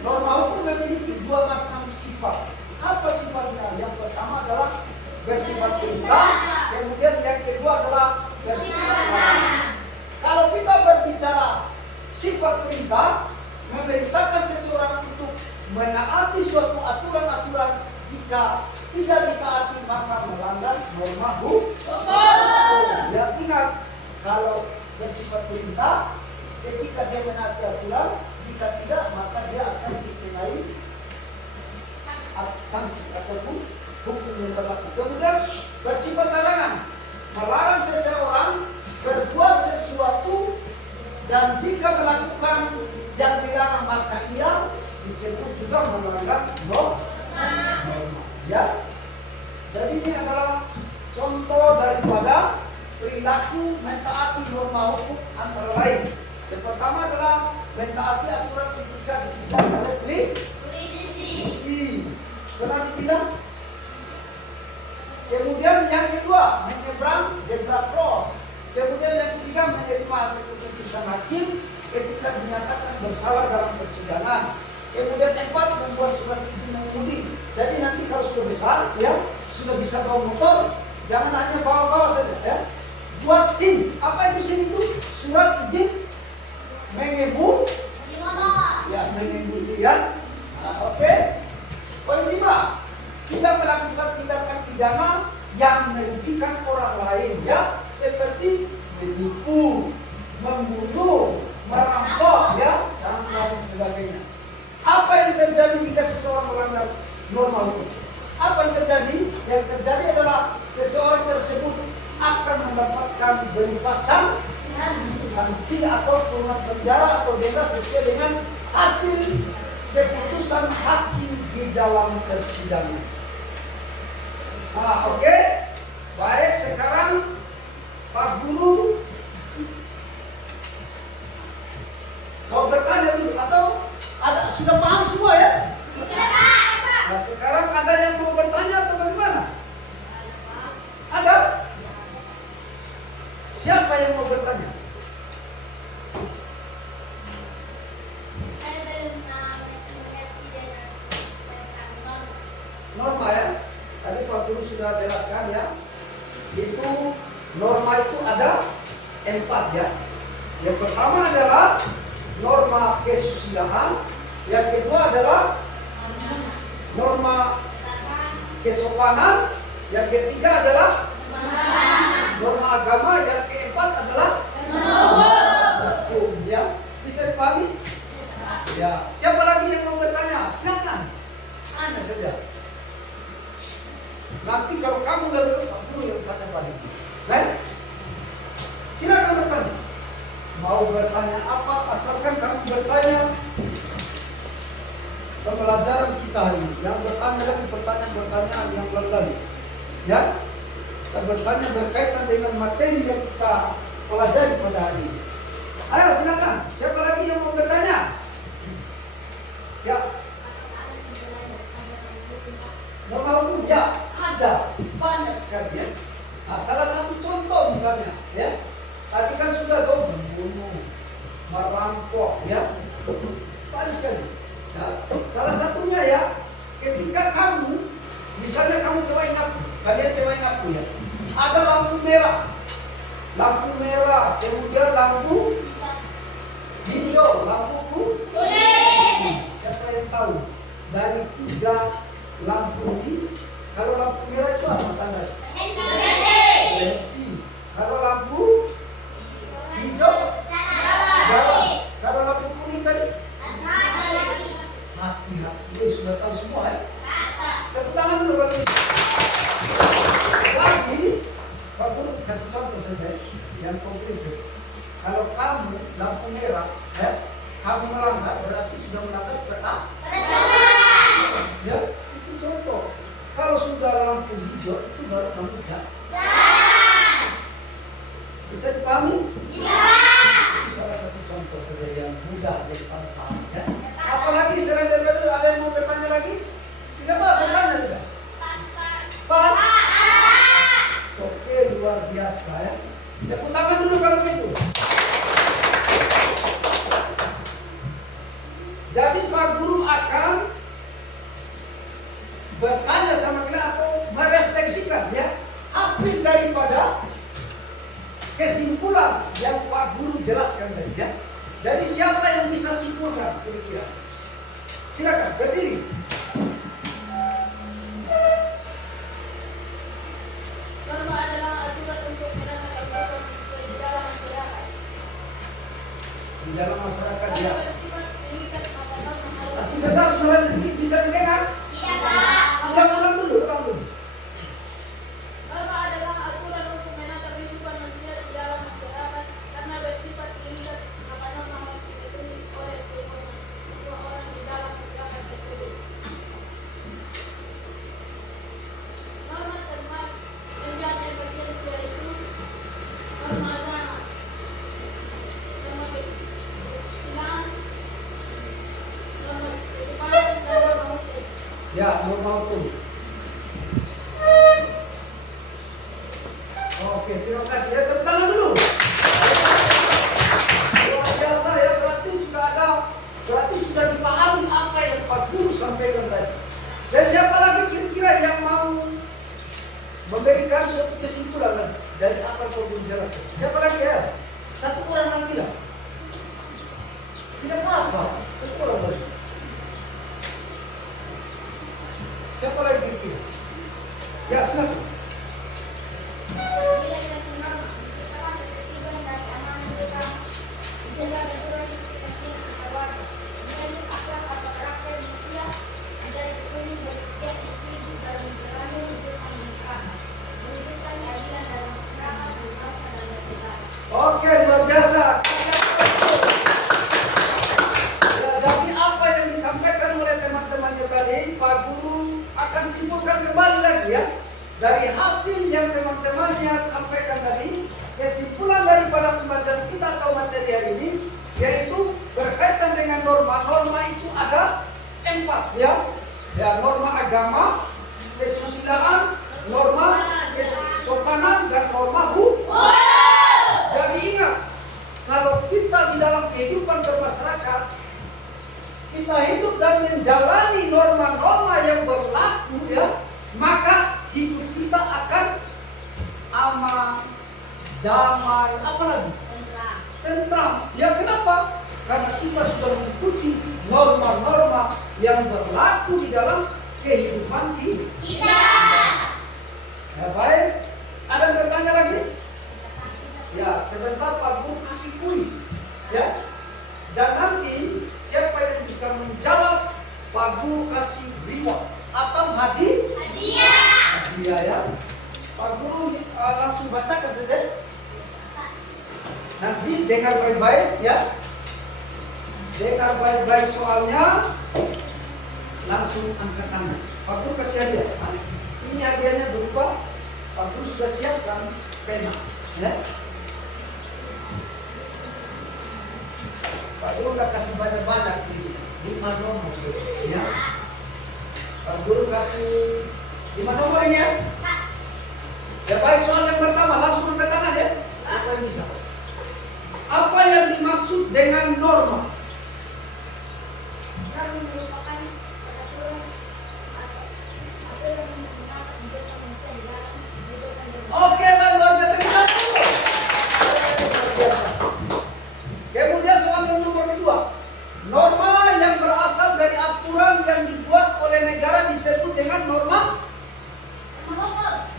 Norma hukum memiliki dua macam sifat. Apa sifatnya? Yang pertama adalah bersifat perintah, kemudian yang kedua adalah bersifat larangan. Kalau kita berbicara sifat perintah, memerintahkan seseorang untuk menaati suatu aturan-aturan. Jika tidak ditaati maka melanggar norma hukum. Ya, ingat, kalau bersifat perintah, ketika dia menaati aturan, jika tidak maka dia akan dikenai sanksi ataupun hukum yang berlaku. Kemudian bersifat larangan, melarang seseorang berbuat sesuatu dan jika melakukan yang dilarang maka ia disebut juga melanggar norma. Ya, jadi ini adalah contoh daripada perilaku mentaati norma hukum antara lain. Yang pertama adalah mentaati aturan ketika ditilang oleh polisi. Pernah ditilang? Kemudian yang kedua menyeberang zebra cross. Kemudian yang ketiga menerima hasil keputusan hakim ketika dinyatakan bersalah dalam persidangan. Kemudian keempat membuat surat izin mengemudi. Jadi nanti kalau sudah besar, ya, sudah bisa bawa motor, jangan hanya bawa-bawa saja, ya. Buat SIM. Apa itu SIM itu? Surat izin mengemudi. Ya, mengemudi, ya. Nah, oke. Poin 5. Tidak melakukan tindakan pidana yang merugikan orang lain, ya, seperti menipu, membunuh, merampok, ya, dan lain sebagainya. Apa yang terjadi jika seseorang melanggar norma hukum? Apa yang terjadi? Yang terjadi adalah seseorang tersebut akan mendapatkan berupa sanksi. sanksi atau kurungan penjara atau denda sesuai dengan hasil keputusan hakim di dalam persidangan. Oke. Baik, sekarang Pak Guru mau bertanya dulu atau ada sudah paham semua ya? Nah, sekarang ada yang mau bertanya atau bagaimana? Ada? Siapa yang mau bertanya? Saya belum mengerti dengan tentang norma. Norma ya? Tadi Pak Guru sudah jelaskan ya. Itu norma itu ada 4 ya. Yang pertama adalah norma kesusilaan, yang kedua adalah norma kesopanan, yang ketiga adalah norma agama, yang keempat adalah hukum ya. Bisa dipahami? Ya. Siapa lagi yang mau bertanya? Silakan. Tanya saja. Nanti kalau kamu nggak bertanya, Pak Guru yang tanya pada itu. Nah, silakan bertanya. Mau bertanya apa? Asalkan kamu bertanya pembelajaran kita hari ini. Yang bertanya lagi pertanyaan-pertanyaan yang lain. Ya, kita bertanya berkaitan dengan materi yang kita pelajari pada hari ini. Ayo silakan. Siapa lagi yang mau bertanya? Ya. Norma hukum ya ada banyak sekali ya. Nah, salah satu contoh misalnya ya. Tadi kan sudah membunuh, merampok ya. Banyak sekali. Nah, salah satunya ya ketika kamu misalnya kamu coba ingat, kalian coba ingat ya. Ada lampu merah, kemudian lampu hijau, lampu kuning. Siapa yang tahu dari 3 lampu ini, kalau lampu merah itu apa tanda? Berhenti. Kalau lampu hijau, jalan. Kalau lampu kuning tadi, hati-hati. Sudah tahu semua ya? Tepuk tangan dulu bagi. Lagi, Pak Guru kasih contoh saja yang konkret. Kalau kamu lampu merah, kamu melanggar berarti sudah melanggar ya. Contoh, kalau sudah lampu hijau itu baru kamu jalan. Bisa dipahami? Bisa. Itu salah satu contoh saja yang mudah jadi paham ya. Apalagi selain daripada ada yang mau bertanya lagi? Tidak apa, bertanya juga. Pas. Oke, luar biasa ya. Tepuk tangan dulu kalau begitu. Jadi Pak Guru akan bertanya sama kalian atau merefleksikan ya hasil daripada kesimpulan yang Pak Guru jelaskan tadi ya. Jadi siapa yang bisa simpulkan kira-kira? Silakan berdiri. Norma adalah aturan untuk menanamkan kebijakan di dalam masyarakat. Di dalam masyarakat ya. Bersifat mengikat pada norma. Masih besar suaranya bisa didengar? Ulang dulu. Norma adalah aturan untuk menata kehidupan manusia di dalam masyarakat karena bersifat mengikat pada norma harus dipenuhi oleh semua orang di dalam masyarakat tersebut. Norma termasuk menjadi bagian yaitu norma agama, norma kesusilaan, norma kesepakat dan norma hukum. Ya, norma hukum. Oke, terima kasih ya. Tepuk tangan dulu. Luar biasa ya, berarti sudah dipahami apa yang Pak Guru sampaikan tadi. Dan siapa lagi kira-kira yang mau memberikan suatu kesimpulan dari apa yang Pak Guru jelaskan? Siapa lagi ya? Satu orang lagi lah. Tidak apa-apa, satu orang lagi. Siapa lagi kira-kira? Ya, silakan. Bila suatu norma menciptakan ketertiban dan keamanan bersama, menjaga keseluruhan kepentingan antar warga, menjaga akhlak atau karakter manusia, menjadi penting bagi setiap individu dalam menjalani hidup kemanusiaan, mewujudkan keadilan dalam masyarakat, berbangsa dan bernegara. Oke, luar biasa. dari hasil yang teman-temannya sampaikan tadi, kesimpulan daripada pembelajaran kita atau materi hari ini, yaitu berkaitan dengan norma. Norma itu ada 4 ya. Ya, norma agama, kesusilaan, norma kesopanan, dan norma hukum. Jadi ingat, kalau kita di dalam kehidupan bermasyarakat, kita hidup dan menjalani norma-norma yang berlaku ya, maka hidup kita akan aman, damai, apalagi tentram. Ya, kenapa? Karena kita sudah mengikuti norma-norma yang berlaku di dalam kehidupan kita. Ya, baik. Ada yang bertanya lagi? Ya, sebentar Pak Guru kasih kuis. Ya. Dan nanti siapa yang bisa menjawab, Pak Guru kasih reward atau hadiah ya. Pak Guru langsung bacakan saja. Nanti dengar baik-baik ya. Dengar baik-baik soalnya, langsung angkat tangan. Pak Guru kasih hadiah. Ini hadiahnya berupa, Pak Guru sudah siapkan pena ya. Pak Guru udah kasih banyak-banyak di sini. 5 nomor ya. Pak Guru kasih 5 nomor ini ya. Ya, baik, soal yang pertama langsung angkat tangan ya. Siapa yang bisa? Apa yang dimaksud dengan norma? Norma merupakan peraturan atau yang menggunakan untuk manusia di dalam kehidupan berbangsa. Oke, Bang, luar biasa, kita tunggu. Kemudian soal yang nomor 2. Norma yang berasal dari aturan yang dibuat oleh negara disebut dengan norma.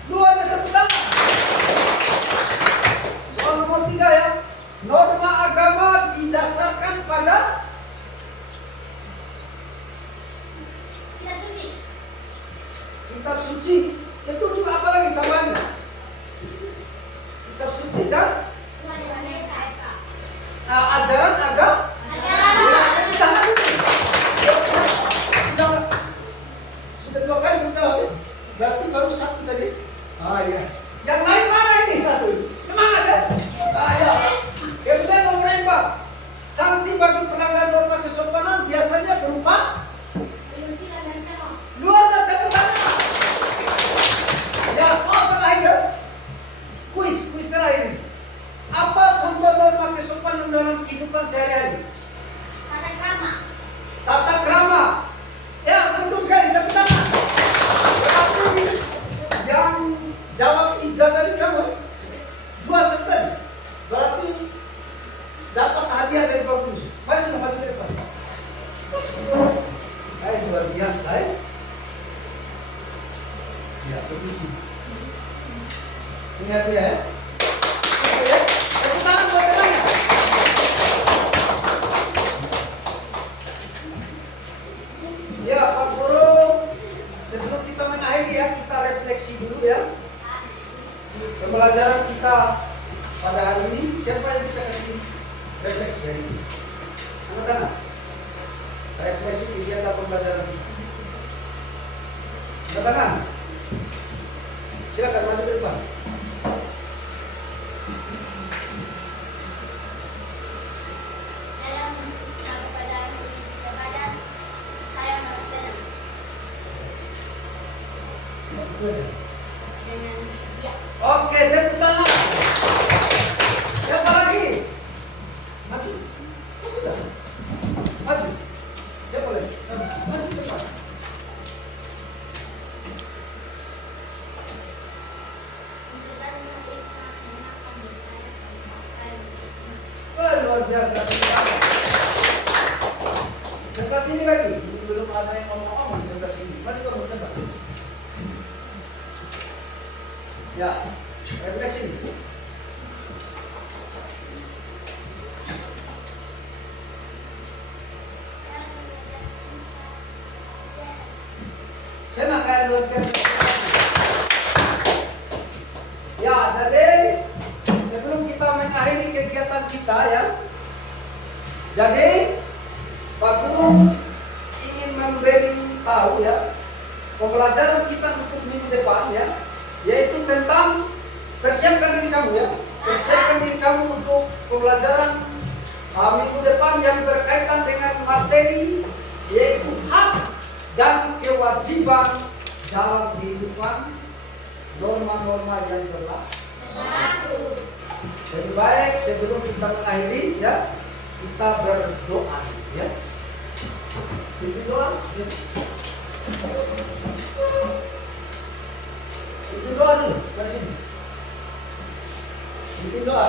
Luar biasa, tepuk tangan. Soal nomor 3 ya. Norma agama didasarkan pada kitab suci. Itu juga apa lagi tambahannya? Kitab suci dan ajaran agama. Sudah 2 kali menjawab ya? Berarti baru 1 tadi. Ya. Yang lain mana ini? Semangat ya? Ya. Kemudian nomor 4. Sanksi bagi pelanggar norma kesopanan biasanya berupa luar dan tepuk tangan. Ya, soal terakhir. Kuis terakhir. Apa contoh norma kesopanan dalam kehidupan sehari-hari? Tata krama. Ya, betul sekali, tepuk tangan. Berarti yang jawab 3 tadi kamu, 2 tadi. Berarti dapat hadiah dari Pak Guru. Mari sudah maju ke depan. Luar biasa ya. Ya, posisi. Ini hadiah ya. Oke ya. Tepuk tangan buat temannya. Ya, Pak Guru, sebelum kita mengakhiri ya, kita refleksi dulu ya. Pembelajaran kita pada hari ini, siapa yang bisa kasih refleksi hari ini? Angkat tangan. Refleksi kegiatan pembelajaran kita. Angkat tangan. Silakan maju ke depan. Dalam pembelajaran ini kita baca, saya merasa senang dengan dia. Oke, tepuk tangan. Siapa lagi? Maju. Oh, sudah. Maju. Siapa lagi? Maju ke depan. Pembelajaran ini sangat menyenangkan bagi saya karena saya bisa senang. Luar biasa. Sebelah sini lagi. Ini belum ada yang ngomong-ngomong di sebelah sini. Maju kamu ke depan. Ya, refleksi. Senang kan, luar biasa. Ya, jadi sebelum kita mengakhiri kegiatan kita ya, jadi Pak Guru ingin memberi tahu ya, pembelajaran kita untuk minggu depan ya, yaitu tentang persiapkan diri kamu ya. Persiapkan diri kamu untuk pembelajaran minggu depan yang berkaitan dengan materi yaitu hak dan kewajiban dalam kehidupan, norma-norma yang berlaku. Lebih baik sebelum kita mengakhiri ya, kita berdoa ya. Pimpin doa. Ya. Pimpin doa dulu dari sini. Pimpin doa.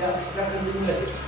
Ya, silakan dimulai.